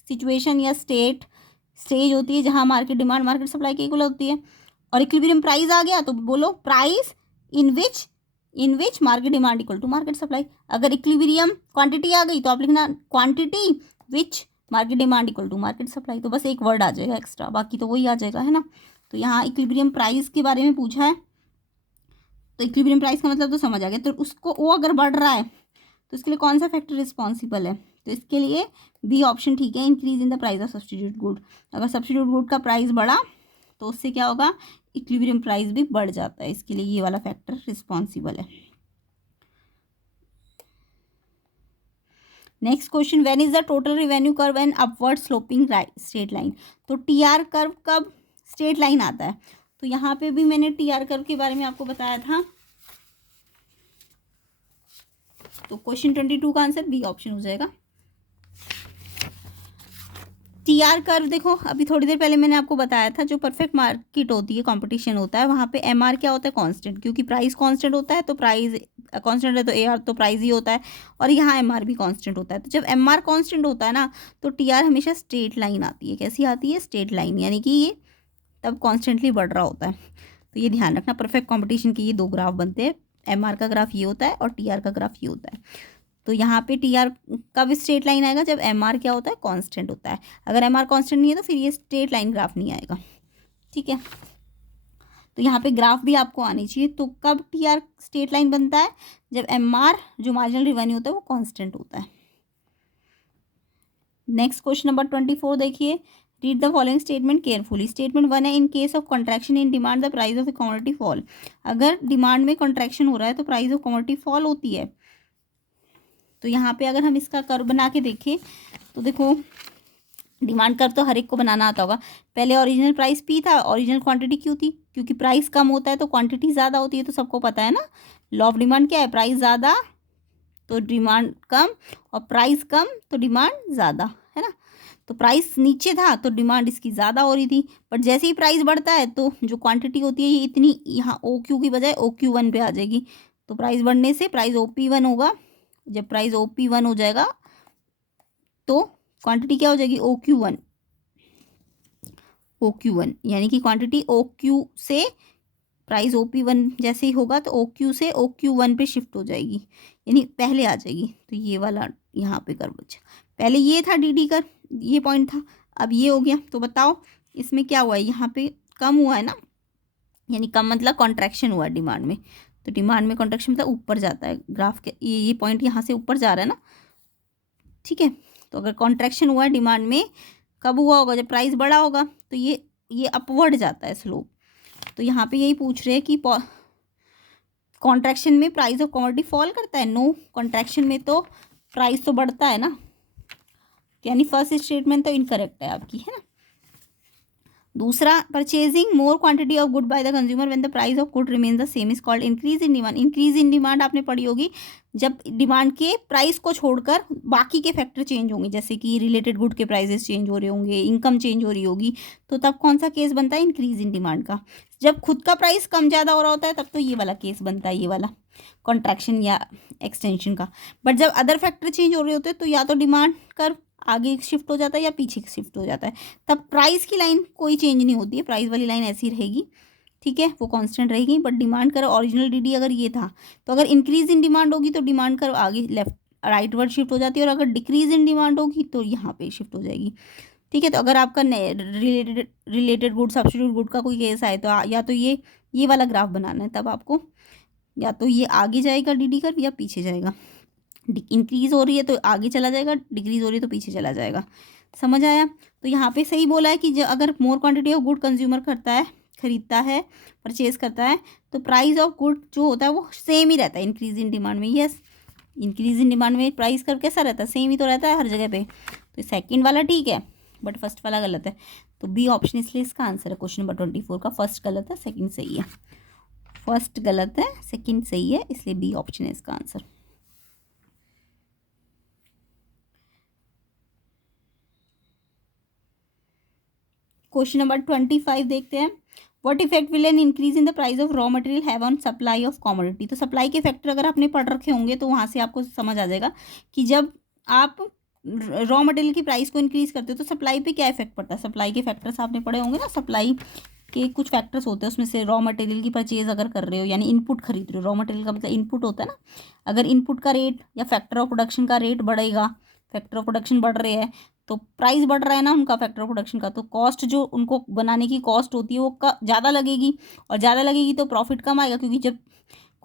सिचुएशन या स्टेज होती है जहाँ मार्केट डिमांड मार्केट सप्लाई के इक्वल होती है। और इक्विलिब्रियम प्राइस आ गया तो बोलो price in which market demand equal to market supply. अगर इक्विलिब्रियम क्वांटिटी आ गई तो आप लिखना quantity which market demand equal to market supply. तो बस एक वर्ड आ जाएगा एक्स्ट्रा, बाकी तो वही आ जाएगा, है ना। तो यहाँ इक्विलिब्रियम प्राइस के बारे में पूछा है, तो इक्विलिब्रियम प्राइस का मतलब तो समझ आ गया। तो उसको वो अगर बढ़ रहा है तो इसके लिए कौन सा फैक्टर रिस्पॉन्सिबल है, तो इसके लिए बी ऑप्शन ठीक है, increase in the price of substitute good. अगर सब्स्टिट्यूट गुड का प्राइस बढ़ा तो उससे क्या होगा, इक्विलिब्रियम प्राइस भी बढ़ जाता है, इसके लिए ये वाला फैक्टर रिस्पॉन्सिबल है। Next question, when is the total revenue curve an upward sloping straight line. तो टीआर कर्व कब स्ट्रेट लाइन आता है, तो यहाँ पे भी मैंने टीआर कर्व के बारे में आपको बताया था। तो क्वेश्चन 22 का आंसर बी ऑप्शन हो जाएगा। टीआर कर्व देखो, अभी थोड़ी देर पहले मैंने आपको बताया था, जो परफेक्ट मार्केट होती है, कंपटीशन होता है, वहाँ पे एमआर क्या होता है, कांस्टेंट, क्योंकि प्राइस कांस्टेंट होता है तो प्राइस कांस्टेंट है, तो एआर तो प्राइस ही होता है, और यहाँ एमआर भी कांस्टेंट होता है। तो जब एमआर कांस्टेंट होता है ना, तो टीआर हमेशा स्ट्रेट लाइन आती है। कैसी आती है, स्ट्रेट लाइन, यानी कि ये तब कॉन्स्टेंटली बढ़ रहा होता है। तो ये ध्यान रखना, परफेक्ट कॉम्पिटिशन के ये दो ग्राफ बनते हैं, एमआर का ग्राफ ये होता है और टीआर का ग्राफ ये होता है। तो यहाँ पे टीआर का भी स्ट्रेट लाइन आएगा जब एमआर क्या होता है, कांस्टेंट होता है। अगर एमआर कांस्टेंट नहीं है तो फिर ये स्ट्रेट लाइन ग्राफ नहीं आएगा, ठीक है। तो यहाँ पे ग्राफ भी आपको आनी चाहिए। तो कब टीआर स्ट्रेट लाइन बनता है, जब एमआर जो मार्जिनल रेवेन्यू होता है वो कांस्टेंट होता है। नेक्स्ट क्वेश्चन नंबर 24 देखिए, read the following statement carefully. Statement 1 है, in case of contraction in demand the price of A commodity fall. अगर डिमांड में कॉन्ट्रैक्शन हो रहा है तो प्राइस ऑफ कमोडिटी फॉल होती है। तो यहाँ पे अगर हम इसका कर्व बना के देखें तो देखो, डिमांड कर्व तो हर एक को बनाना आता होगा। पहले ओरिजिनल प्राइस पी था, ओरिजिनल क्वांटिटी क्यों थी, क्योंकि प्राइस कम होता है तो क्वांटिटी ज़्यादा होती है, तो सबको पता है ना, लॉ ऑफ डिमांड क्या है, प्राइस ज़्यादा तो डिमांड कम, और प्राइस कम तो डिमांड ज़्यादा, है ना। तो प्राइस नीचे था तो डिमांड इसकी ज़्यादा हो रही थी, बट जैसे ही प्राइस बढ़ता है तो जो क्वांटिटी होती है ये इतनी, यहाँ ओ क्यू की बजाय ओ क्यू वन पे आ जाएगी। तो प्राइस बढ़ने से प्राइस ओ पी वन होगा। जब प्राइस ओ पी वन हो जाएगा तो क्वांटिटी क्या हो जाएगी, ओ क्यू वन, यानी कि क्वांटिटी ओ क्यू से प्राइस ओ पी वन जैसे ही होगा तो ओ क्यू से ओ क्यू वन पे शिफ्ट हो जाएगी, यानी पहले आ जाएगी। तो ये वाला यहाँ पे कर बच्चा, पहले ये था डी डी कर, ये पॉइंट था, अब ये हो गया, तो बताओ इसमें क्या हुआ है, यहाँ पे कम हुआ है ना, यानी कम मतलब कॉन्ट्रैक्शन हुआ है डिमांड में। तो डिमांड में कॉन्ट्रैक्शन मतलब ऊपर जाता है ग्राफ के, ये पॉइंट यहाँ से ऊपर जा रहा है ना, ठीक है। तो अगर कॉन्ट्रैक्शन हुआ है डिमांड में, कब हुआ होगा, जब प्राइस बढ़ा होगा, तो ये अपवर्ड जाता है स्लोप। तो यहाँ पे यही पूछ रहे हैं कि कॉन्ट्रैक्शन में प्राइस ऑफ कमोडिटी फॉल करता है, नो, कॉन्ट्रैक्शन में तो प्राइस तो बढ़ता है ना, यानी फर्स्ट स्टेटमेंट तो इनकरेक्ट है आपकी, है ना। दूसरा, purchasing more quantity of good by the consumer when the price of good remains the same is called increase in demand. Increase in demand आपने पढ़ी होगी, जब डिमांड के प्राइस को छोड़कर बाकी के फैक्टर चेंज होंगे, जैसे कि रिलेटेड गुड के प्राइसेस चेंज हो रहे होंगे, इनकम चेंज हो रही होगी, तो तब कौन सा केस बनता है, इंक्रीज इन डिमांड का। जब खुद का प्राइस कम ज़्यादा हो रहा होता है तब तो ये वाला केस बनता है, ये वाला कॉन्ट्रैक्शन या एक्सटेंशन का। बट जब अदर फैक्टर चेंज हो रहे होते हैं तो या तो डिमांड कर्व आगे शिफ्ट हो जाता है या पीछे शिफ्ट हो जाता है, तब प्राइस की लाइन कोई चेंज नहीं होती है, प्राइस वाली लाइन ऐसी रहेगी, ठीक है, वो कांस्टेंट रहेगी। But demand curve original DD अगर ये था, तो अगर इंक्रीज इन डिमांड होगी तो डिमांड कर्व आगे लेफ्ट राइट वर्ड शिफ्ट हो जाती है, और अगर डिक्रीज इन डिमांड होगी तो यहाँ पे शिफ्ट हो जाएगी, ठीक है। तो अगर आपका रिलेटेड गुड सब्स्टिट्यूट गुड का कोई केस आए, तो या तो ये वाला ग्राफ बनाना है, तब आपको या तो ये आगे जाएगा डीडी कर्व या पीछे जाएगा, इंक्रीज हो रही है तो आगे चला जाएगा, डिक्रीज हो रही है तो पीछे चला जाएगा, समझ आया। तो यहाँ पे सही बोला है कि अगर more quantity of good consumer करता है, खरीदता है, परचेज करता है, तो प्राइस ऑफ गुड जो होता है वो सेम ही रहता है इंक्रीज इन डिमांड में। यस, इंक्रीज इन डिमांड में प्राइस कर्व कैसा रहता है, सेम ही तो रहता है हर जगह पे। तो सेकंड वाला ठीक है, बट फर्स्ट वाला गलत है। तो बी ऑप्शन इसलिए इसका आंसर है क्वेश्चन नंबर 24 का, फर्स्ट गलत है, सेकंड सही है। फर्स्ट गलत है, सेकंड सही है, इसलिए बी ऑप्शन है इसका आंसर। क्वेश्चन नंबर 25 देखते हैं। What effect will an increase in the price of raw material have on supply of commodity. तो सप्लाई के फैक्टर अगर आपने पढ़ रखे होंगे तो वहाँ से आपको समझ आ जाएगा कि जब आप रॉ मटेरियल की प्राइस को इंक्रीज करते हो तो सप्लाई पे क्या इफेक्ट पड़ता है। सप्लाई के फैक्टर्स आपने पढ़े होंगे ना, सप्लाई के कुछ फैक्टर्स होते हैं, उसमें से रॉ मटेरियल की परचेज अगर कर रहे हो, यानी इनपुट खरीद रहे हो, रॉ मटेरियल का मतलब इनपुट होता है ना, अगर इनपुट का रेट या फैक्टर ऑफ प्रोडक्शन का रेट बढ़ेगा, फैक्टर ऑफ प्रोडक्शन बढ़ रहे हैं तो प्राइस बढ़ रहा है ना उनका फैक्टर ऑफ प्रोडक्शन का, तो कॉस्ट जो उनको बनाने की कॉस्ट होती है वो ज़्यादा लगेगी, और ज़्यादा लगेगी तो प्रॉफिट कम आएगा, क्योंकि जब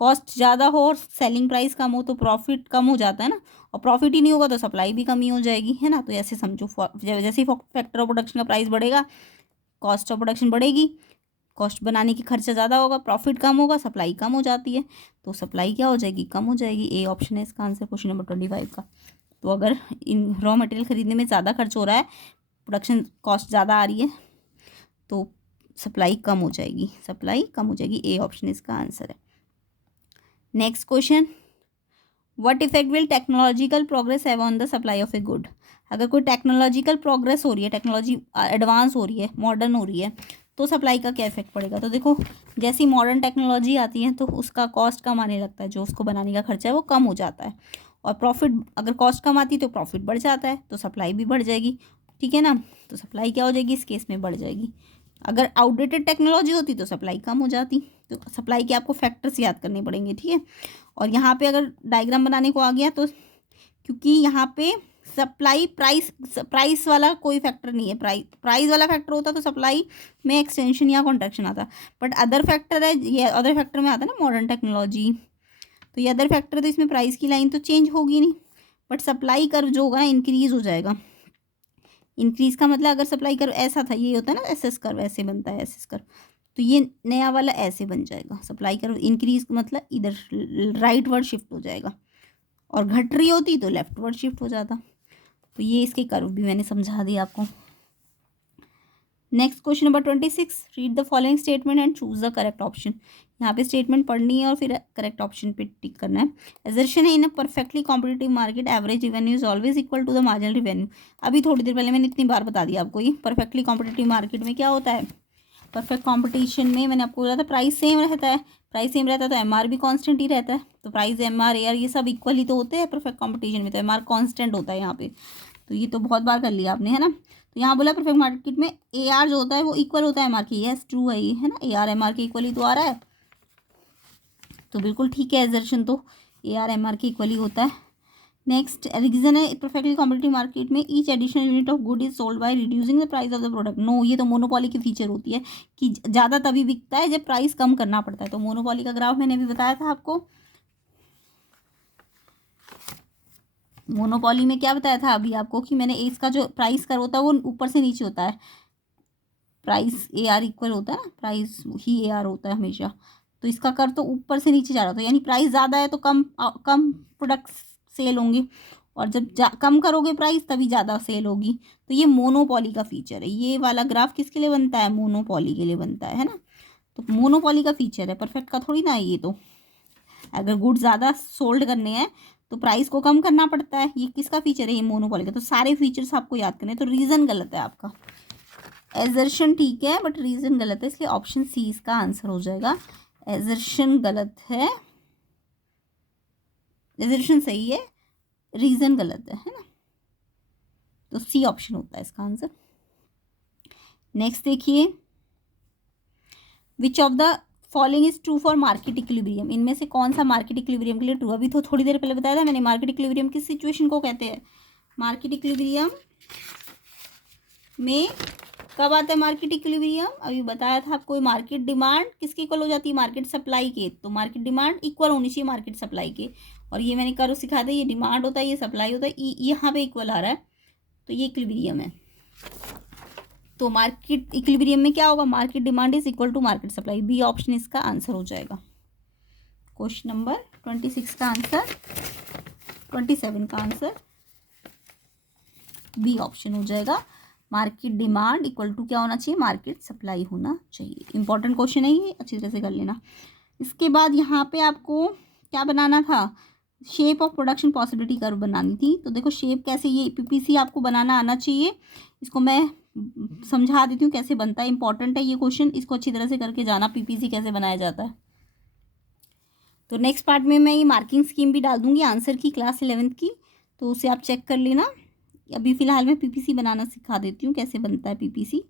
कॉस्ट ज़्यादा हो और सेलिंग प्राइस कम हो तो प्रॉफिट कम हो जाता है ना, और प्रॉफिट ही नहीं होगा तो सप्लाई भी कमी हो जाएगी, है ना। तो ऐसे समझो, जैसे ही फैक्टर ऑफ प्रोडक्शन का प्राइस बढ़ेगा, कॉस्ट ऑफ प्रोडक्शन बढ़ेगी, कॉस्ट बनाने की खर्चा ज़्यादा होगा, प्रॉफिट कम होगा, सप्लाई कम हो जाती है, तो सप्लाई क्या हो जाएगी, कम हो जाएगी। ए ऑप्शन है इसका आंसर क्वेश्चन नंबर 25 का। तो अगर इन रॉ मटेरियल खरीदने में ज़्यादा खर्च हो रहा है, प्रोडक्शन कॉस्ट ज़्यादा आ रही है, तो सप्लाई कम हो जाएगी, सप्लाई कम हो जाएगी। ए ऑप्शन इसका आंसर है। Next question, what effect will technological progress have on the supply of a good. अगर कोई टेक्नोलॉजिकल प्रोग्रेस हो रही है, टेक्नोलॉजी एडवांस हो रही है, मॉडर्न हो रही है, तो सप्लाई का क्या इफेक्ट पड़ेगा। तो देखो, जैसी मॉडर्न टेक्नोलॉजी आती है तो उसका कॉस्ट कम आने लगता है, जो उसको बनाने का खर्चा है वो कम हो जाता है, और प्रॉफिट, अगर कॉस्ट कम आती है तो प्रॉफिट बढ़ जाता है, तो सप्लाई भी बढ़ जाएगी, ठीक है ना। तो सप्लाई क्या हो जाएगी इस केस में, बढ़ जाएगी। अगर आउटडेटेड टेक्नोलॉजी होती तो सप्लाई कम हो जाती। तो सप्लाई के आपको फैक्टर्स याद करने पड़ेंगे, ठीक है। और यहाँ पे अगर डायग्राम बनाने को आ गया तो, क्योंकि यहाँ पे सप्लाई प्राइस वाला कोई फैक्टर नहीं है, प्राइस वाला फैक्टर होता तो सप्लाई में एक्सटेंशन या कॉन्ट्रैक्शन आता, बट अदर फैक्टर है, ये अदर फैक्टर में आता है ना मॉडर्न टेक्नोलॉजी, तो ये अदर फैक्टर है, तो इसमें प्राइस की लाइन तो चेंज होगी नहीं, बट सप्लाई कर्व जो होगा इंक्रीज हो जाएगा। इंक्रीज का मतलब अगर सप्लाई कर्व ऐसा था, ये होता है ना एसएस कर्व, ऐसे बनता है एसएस कर्व, तो ये नया वाला ऐसे बन जाएगा। सप्लाई कर्व इंक्रीज मतलब इधर राइट वर्ड शिफ्ट हो जाएगा, और घट रही होती तो लेफ्ट वर्ड शिफ्ट हो जाता। तो ये इसके कर्व भी मैंने समझा दिया आपको। Next question number 26, read the following statement and choose the correct option. यहाँ पे स्टेटमेंट पढ़नी है और फिर करेक्ट ऑप्शन पे टिक करना है। एजर्शन है, in a perfectly competitive market average revenue is always equal to the marginal revenue. अभी थोड़ी देर पहले मैंने इतनी बार बता दिया आपको, ये परफेक्टली कॉम्पिटिटिव मार्केट में क्या होता है, परफेक्ट कॉम्पिटिशन में मैंने आपको बोला था प्राइस सेम रहता है, प्राइस सेम रहता है तो एमआर भी कांस्टेंट ही रहता है, तो प्राइस एमआर एआर ये सब इक्वल ही तो होते हैं परफेक्ट कॉम्पिटिशन में, तो एमआर कांस्टेंट होता है यहाँ पे। तो ये तो बहुत बार कर लिया आपने, है ना। तो यहाँ बोला परफेक्ट मार्केट में एआर जो होता है वो इक्वल होता है एमआर के, यस ट्रू है ये, है ना, एआर एमआर के इक्वल ही तो आ रहा है, तो बिल्कुल ठीक है एजर्शन, तो एआर एमआर के इक्वल ही होता है। नेक्स्ट रीजन है परफेक्टली कॉम्पिटिटिव मार्केट में each additional unit of good is sold by reducing the price of the product. No, ये तो मोनोपोली की फीचर होती है कि ज़्यादा तभी बिकता है जब प्राइस कम करना पड़ता है। तो मोनोपोली का ग्राफ मैंने अभी बताया था आपको। मोनोपोली में क्या बताया था अभी आपको कि मैंने इसका जो प्राइस कर होता है वो ऊपर से नीचे होता है, प्राइस ए आर इक्वल होता है ना, प्राइस ही ए आर होता है हमेशा। तो इसका कर तो ऊपर से नीचे जा रहा था, यानी प्राइस ज़्यादा है तो कम कम प्रोडक्ट सेल होंगे, और जब कम करोगे प्राइस तभी ज़्यादा सेल होगी। तो ये मोनोपोली का फीचर है। ये वाला ग्राफ किसके लिए बनता है? मोनोपोली के लिए बनता है ना। तो मोनोपोली का फीचर है, परफेक्ट का थोड़ी ना है ये। तो अगर गुड ज़्यादा सोल्ड करने हैं तो प्राइस को कम करना पड़ता है। ये किसका फीचर है? ये मोनोपोली का। तो सारे फीचर्स आपको याद करने हैं। तो रीज़न गलत है आपका, एजर्शन ठीक है बट रीज़न गलत है, इसलिए ऑप्शन सी इसका आंसर हो जाएगा। एजर्शन गलत है, एजर्शन सही है, रीज़न गलत है ना। तो सी ऑप्शन होता है इसका आंसर। नेक्स्ट देखिए, which of the following is true for market equilibrium. इनमें से कौन सा मार्केट इक्विलिब्रियम के लिए ट्रू? अभी तो थोड़ी देर पहले बताया था मैंने, मार्केट इक्विलिब्रियम किस सिचुएशन को कहते हैं? मार्केट इक्विलिब्रियम में कब आता है मार्केट इक्विलिब्रियम? अभी बताया था आपको, मार्केट डिमांड किसकी इक्वल हो जाती है? मार्केट सप्लाई के। तो मार्केट डिमांड इक्वल होनी चाहिए मार्केट सप्लाई के। और ये मैंने करो सिखा दिया, ये डिमांड होता है, ये सप्लाई होता है, यहाँ पे इक्वल आ रहा है, तो ये इक्विलिब्रियम है। तो मार्केट इक्विलिब्रियम में क्या होगा? Market demand is equal to market supply. B option इसका आंसर हो जाएगा। क्वेश्चन नंबर 26 का आंसर, 27 का आंसर बी ऑप्शन हो जाएगा। मार्केट डिमांड इक्वल टू क्या होना चाहिए? मार्केट सप्लाई होना चाहिए। इंपॉर्टेंट क्वेश्चन है ये, अच्छी तरह से कर लेना। इसके बाद यहाँ पे आपको क्या बनाना था? Shape of production possibility curve बनानी थी। तो देखो शेप कैसे, ये पीपीसी आपको बनाना आना चाहिए। इसको मैं समझा देती हूँ कैसे बनता है, इंपॉर्टेंट है ये क्वेश्चन, इसको अच्छी तरह से करके जाना, पीपीसी कैसे बनाया जाता है। तो नेक्स्ट पार्ट में मैं ये मार्किंग स्कीम भी डाल दूंगी आंसर की, क्लास 11th की, तो उसे आप चेक कर लेना। अभी फ़िलहाल मैं पीपीसी बनाना सिखा देती हूँ कैसे बनता है पीपीसी।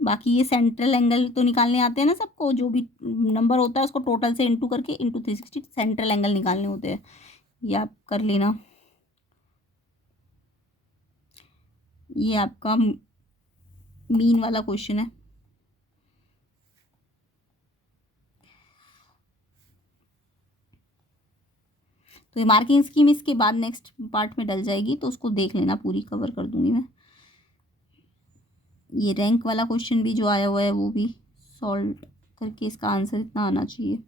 बाकी ये सेंट्रल एंगल तो निकालने आते हैं ना सबको, जो भी नंबर होता है उसको टोटल से इंटू करके इंटू 360 सेंट्रल एंगल निकालने होते हैं, ये आप कर लेना। ये आपका मीन वाला क्वेश्चन है। तो ये मार्किंग स्कीम इसके बाद नेक्स्ट पार्ट में डल जाएगी, तो उसको देख लेना, पूरी कवर कर दूंगी मैं। ये रैंक वाला क्वेश्चन भी जो आया हुआ है वो भी सॉल्व करके इसका आंसर इतना आना चाहिए।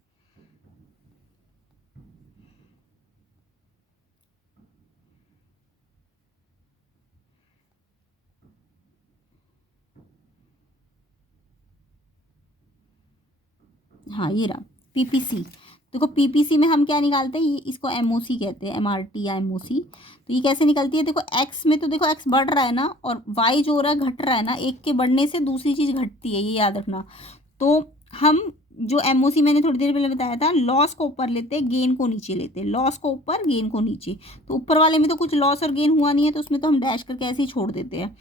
हाँ ये रहा पीपीसी। देखो पीपीसी में हम क्या निकालते हैं? ये इसको एमओसी कहते हैं, एमआरटी या एमओसी। तो ये कैसे निकलती है? देखो एक्स में तो देखो एक्स बढ़ रहा है ना, और वाई जो हो रहा है घट रहा है ना, एक के बढ़ने से दूसरी चीज़ घटती है, ये याद रखना। तो हम जो एमओसी मैंने थोड़ी देर पहले बताया था, लॉस को ऊपर लेते हैं, गेन को नीचे लेते हैं, लॉस को ऊपर गेन को नीचे। तो ऊपर वाले में तो कुछ लॉस और गेन हुआ नहीं है, तो उसमें तो हम डैश करके ऐसे ही छोड़ देते हैं,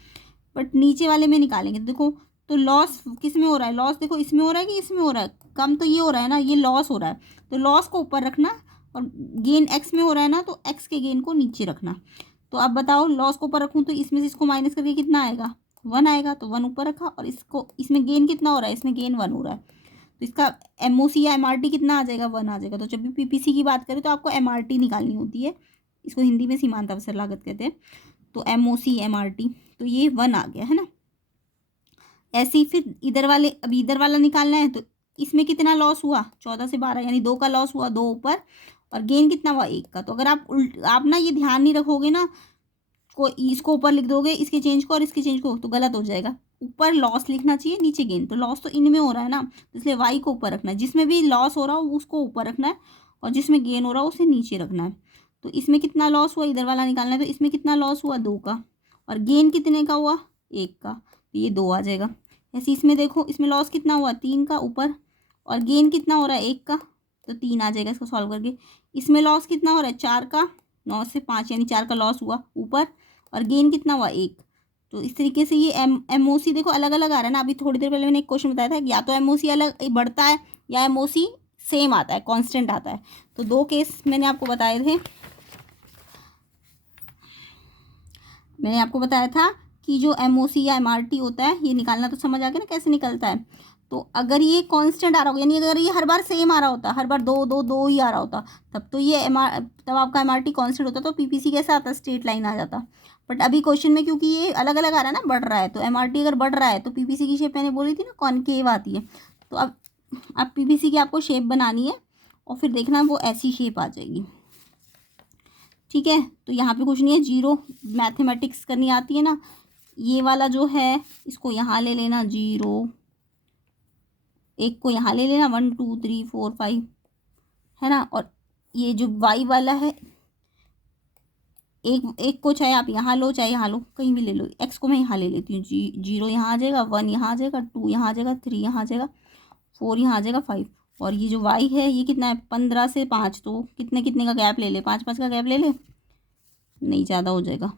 बट नीचे वाले में निकालेंगे। देखो तो लॉस किस में हो रहा है? लॉस देखो इसमें हो रहा है कि इसमें हो रहा है? कम तो ये हो रहा है ना, ये लॉस हो रहा है, तो लॉस को ऊपर रखना, और गेन एक्स में हो रहा है ना, तो एक्स के गेन को नीचे रखना। तो अब बताओ, लॉस को ऊपर रखूँ तो इसमें से इसको माइनस करके कितना आएगा? 1 आएगा, तो 1 ऊपर रखा, और इसको इसमें गेन कितना हो रहा है? इसमें गेन 1 हो रहा है, तो इसका एमओसी या एमआरटी कितना आ जाएगा? 1 आ जाएगा। तो जब भी पीपीसी की बात करें तो आपको एमआरटी निकालनी होती है, इसको हिंदी में सीमांत अवसर लागत कहते हैं। तो एमओसी एमआरटी, तो ये 1 आ गया है ना। ऐसे ही फिर इधर वाले, अब इधर वाला निकालना है, तो इसमें कितना लॉस हुआ? 14 से 12, यानी 2 का लॉस हुआ, 2 ऊपर, और गेन कितना हुआ? 1 का। तो अगर आप ना ये ध्यान नहीं रखोगे ना, को इसको ऊपर लिख दोगे, इसके चेंज को और इसके चेंज को, तो गलत हो जाएगा। ऊपर लॉस लिखना चाहिए, नीचे गेन। तो लॉस तो इनमें हो रहा है ना, तो इसलिए वाई को ऊपर रखना है, जिसमें भी लॉस हो रहा हो उसको ऊपर रखना है, और जिसमें गेन हो रहा हो उसे नीचे रखना है। तो इसमें कितना लॉस हुआ? इधर वाला निकालना है, तो इसमें कितना लॉस हुआ? 2 का, और गेन कितने का हुआ? 1 का, तो ये 2 आ जाएगा। ऐसे इसमें देखो, इसमें लॉस कितना हुआ? 3 का ऊपर, और गेन कितना हो रहा है? 1 का, तो 3 आ जाएगा इसको सॉल्व करके। इसमें लॉस कितना हो रहा है? 4 का, 9 से 5 यानी 4 का लॉस हुआ ऊपर, और गेन कितना हुआ? 1। तो इस तरीके से ये एमओसी देखो अलग अलग आ रहा है ना। अभी थोड़ी देर पहले मैंने एक क्वेश्चन बताया था, या तो एमओसी अलग बढ़ता है या एमओसी सेम आता है, कांस्टेंट आता है। तो 2 केस मैंने आपको बताए थे। मैंने आपको बताया था कि जो MOC या MRT होता है, ये निकालना तो समझ आ गया ना कैसे निकलता है। तो अगर ये कांस्टेंट आ रहा होगा, यानी अगर ये हर बार सेम आ रहा होता, हर बार दो दो दो ही आ रहा होता, तब तो ये तब आपका MRT कांस्टेंट होता, तो PPC कैसा आता, स्ट्रेट लाइन आ जाता। बट अभी क्वेश्चन में क्योंकि ये अलग अलग आ रहा है ना, बढ़ रहा है, तो MRT अगर बढ़ रहा है तो PPC की शेप मैंने बोली थी ना कॉनकेव आती है। तो अब PPC की आपको शेप बनानी है और फिर देखना वो ऐसी शेप आ जाएगी। ठीक है, तो यहाँ पे कुछ नहीं है, जीरो मैथमेटिक्स करनी आती है ना, ये वाला जो है इसको यहाँ ले लेना, जीरो, एक को यहाँ ले लेना, 1 2 3 4 5, है ना। और ये जो वाई वाला है, एक एक को चाहे आप यहाँ लो चाहे यहाँ लो, कहीं भी ले लो। एक्स को मैं यहाँ ले लेती हूँ, जीरो यहाँ आ जाएगा, 1 यहाँ आ जाएगा, 2 यहाँ आ जाएगा, 3 यहाँ आ जाएगा, 4 यहाँ आ जाएगा, 5। और ये जो वाई है ये कितना है, 15 से 5, तो कितने कितने का गैप ले ले, 5 5 का गैप ले ले, नहीं ज़्यादा हो जाएगा,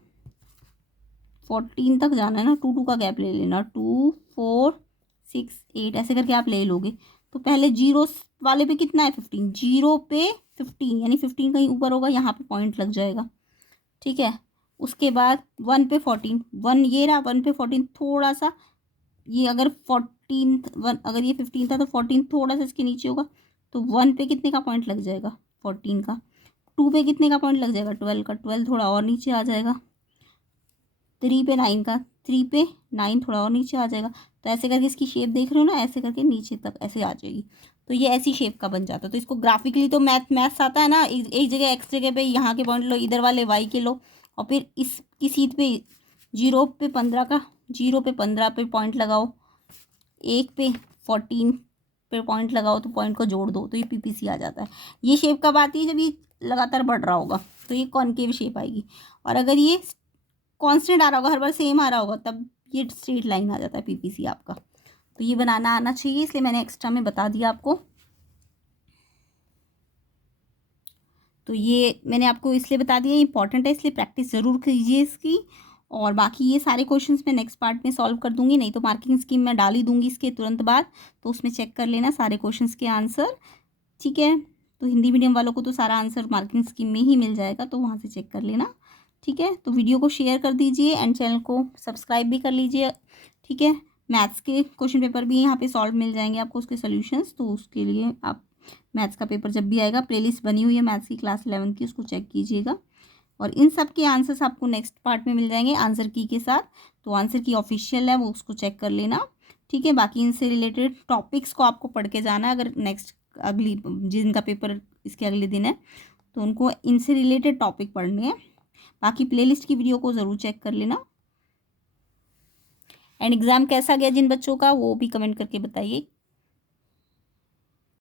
14 तक जाना है ना, 2 2 का गैप ले लेना, 2 4 6 8 ऐसे करके आप ले लोगे। तो पहले जीरो वाले पे कितना है, 15, जीरो पे 15, यानी 15 कहीं ऊपर होगा, यहाँ पे पॉइंट लग जाएगा। ठीक है, उसके बाद 1 पे 14, 1 ये रहा, 1 पे 14 थोड़ा सा, ये अगर 14 1, अगर ये 15 था तो 14 थोड़ा सा इसके नीचे होगा, तो 1 पे कितने का पॉइंट लग जाएगा, 14 का। 2 पे कितने का पॉइंट लग जाएगा, 12 का, 12 थोड़ा और नीचे आ जाएगा। 3 पे 9 का, 3 पे 9 थोड़ा और नीचे आ जाएगा। तो ऐसे करके इसकी शेप देख रहे हो ना, ऐसे करके नीचे तक ऐसे आ जाएगी। तो ये ऐसी शेप का बन जाता है। तो इसको ग्राफिकली तो मैथ्स आता है ना, एक जगह एक्स जगह पे यहाँ के पॉइंट लो, इधर वाले वाई के लो, और फिर इसकी सीध पे जीरो पे 15 का, जीरो पे 15 पे पॉइंट लगाओ, एक पे 14 पे पॉइंट लगाओ, तो पॉइंट को जोड़ दो, तो ये PPC आ जाता है। ये शेप कब आती है, जब ये लगातार बढ़ रहा होगा, तो ये कॉनकेव शेप आएगी। और अगर ये कांस्टेंट आ रहा होगा, हर बार सेम आ रहा होगा, तब ये स्ट्रेट लाइन आ जाता है PPC आपका। तो ये बनाना आना चाहिए, इसलिए मैंने एक्स्ट्रा में बता दिया आपको। तो ये मैंने आपको इसलिए बता दिया, इंपॉर्टेंट है, इसलिए प्रैक्टिस ज़रूर कीजिए इसकी। और बाकी ये सारे क्वेश्चंस मैं नेक्स्ट पार्ट में सॉल्व कर दूंगी, नहीं तो मार्किंग स्कीम में डाल ही दूंगी इसके तुरंत बाद, तो उसमें चेक कर लेना सारे क्वेश्चंस के आंसर। ठीक है, तो हिंदी मीडियम वालों को तो सारा आंसर मार्किंग स्कीम में ही मिल जाएगा, तो वहाँ से चेक कर लेना। ठीक है, तो वीडियो को शेयर कर दीजिए एंड चैनल को सब्सक्राइब भी कर लीजिए। ठीक है, मैथ्स के क्वेश्चन पेपर भी यहाँ पे सॉल्व मिल जाएंगे आपको, उसके सोल्यूशंस, तो उसके लिए आप मैथ्स का पेपर जब भी आएगा, प्लेलिस्ट बनी हुई है मैथ्स की क्लास 11 की, उसको चेक कीजिएगा। और इन सब के आंसर्स आपको नेक्स्ट पार्ट में मिल जाएंगे आंसर की के साथ, तो आंसर की ऑफिशियल है वो, उसको चेक कर लेना। ठीक है, बाकी इनसे रिलेटेड टॉपिक्स को आपको पढ़ के जाना है, अगर नेक्स्ट अगली जिनका पेपर इसके अगले दिन है, तो उनको इनसे रिलेटेड टॉपिक पढ़ने हैं। बाकी प्लेलिस्ट की वीडियो को ज़रूर चेक कर लेना। एंड एग्ज़ाम कैसा गया जिन बच्चों का, वो भी कमेंट करके बताइए।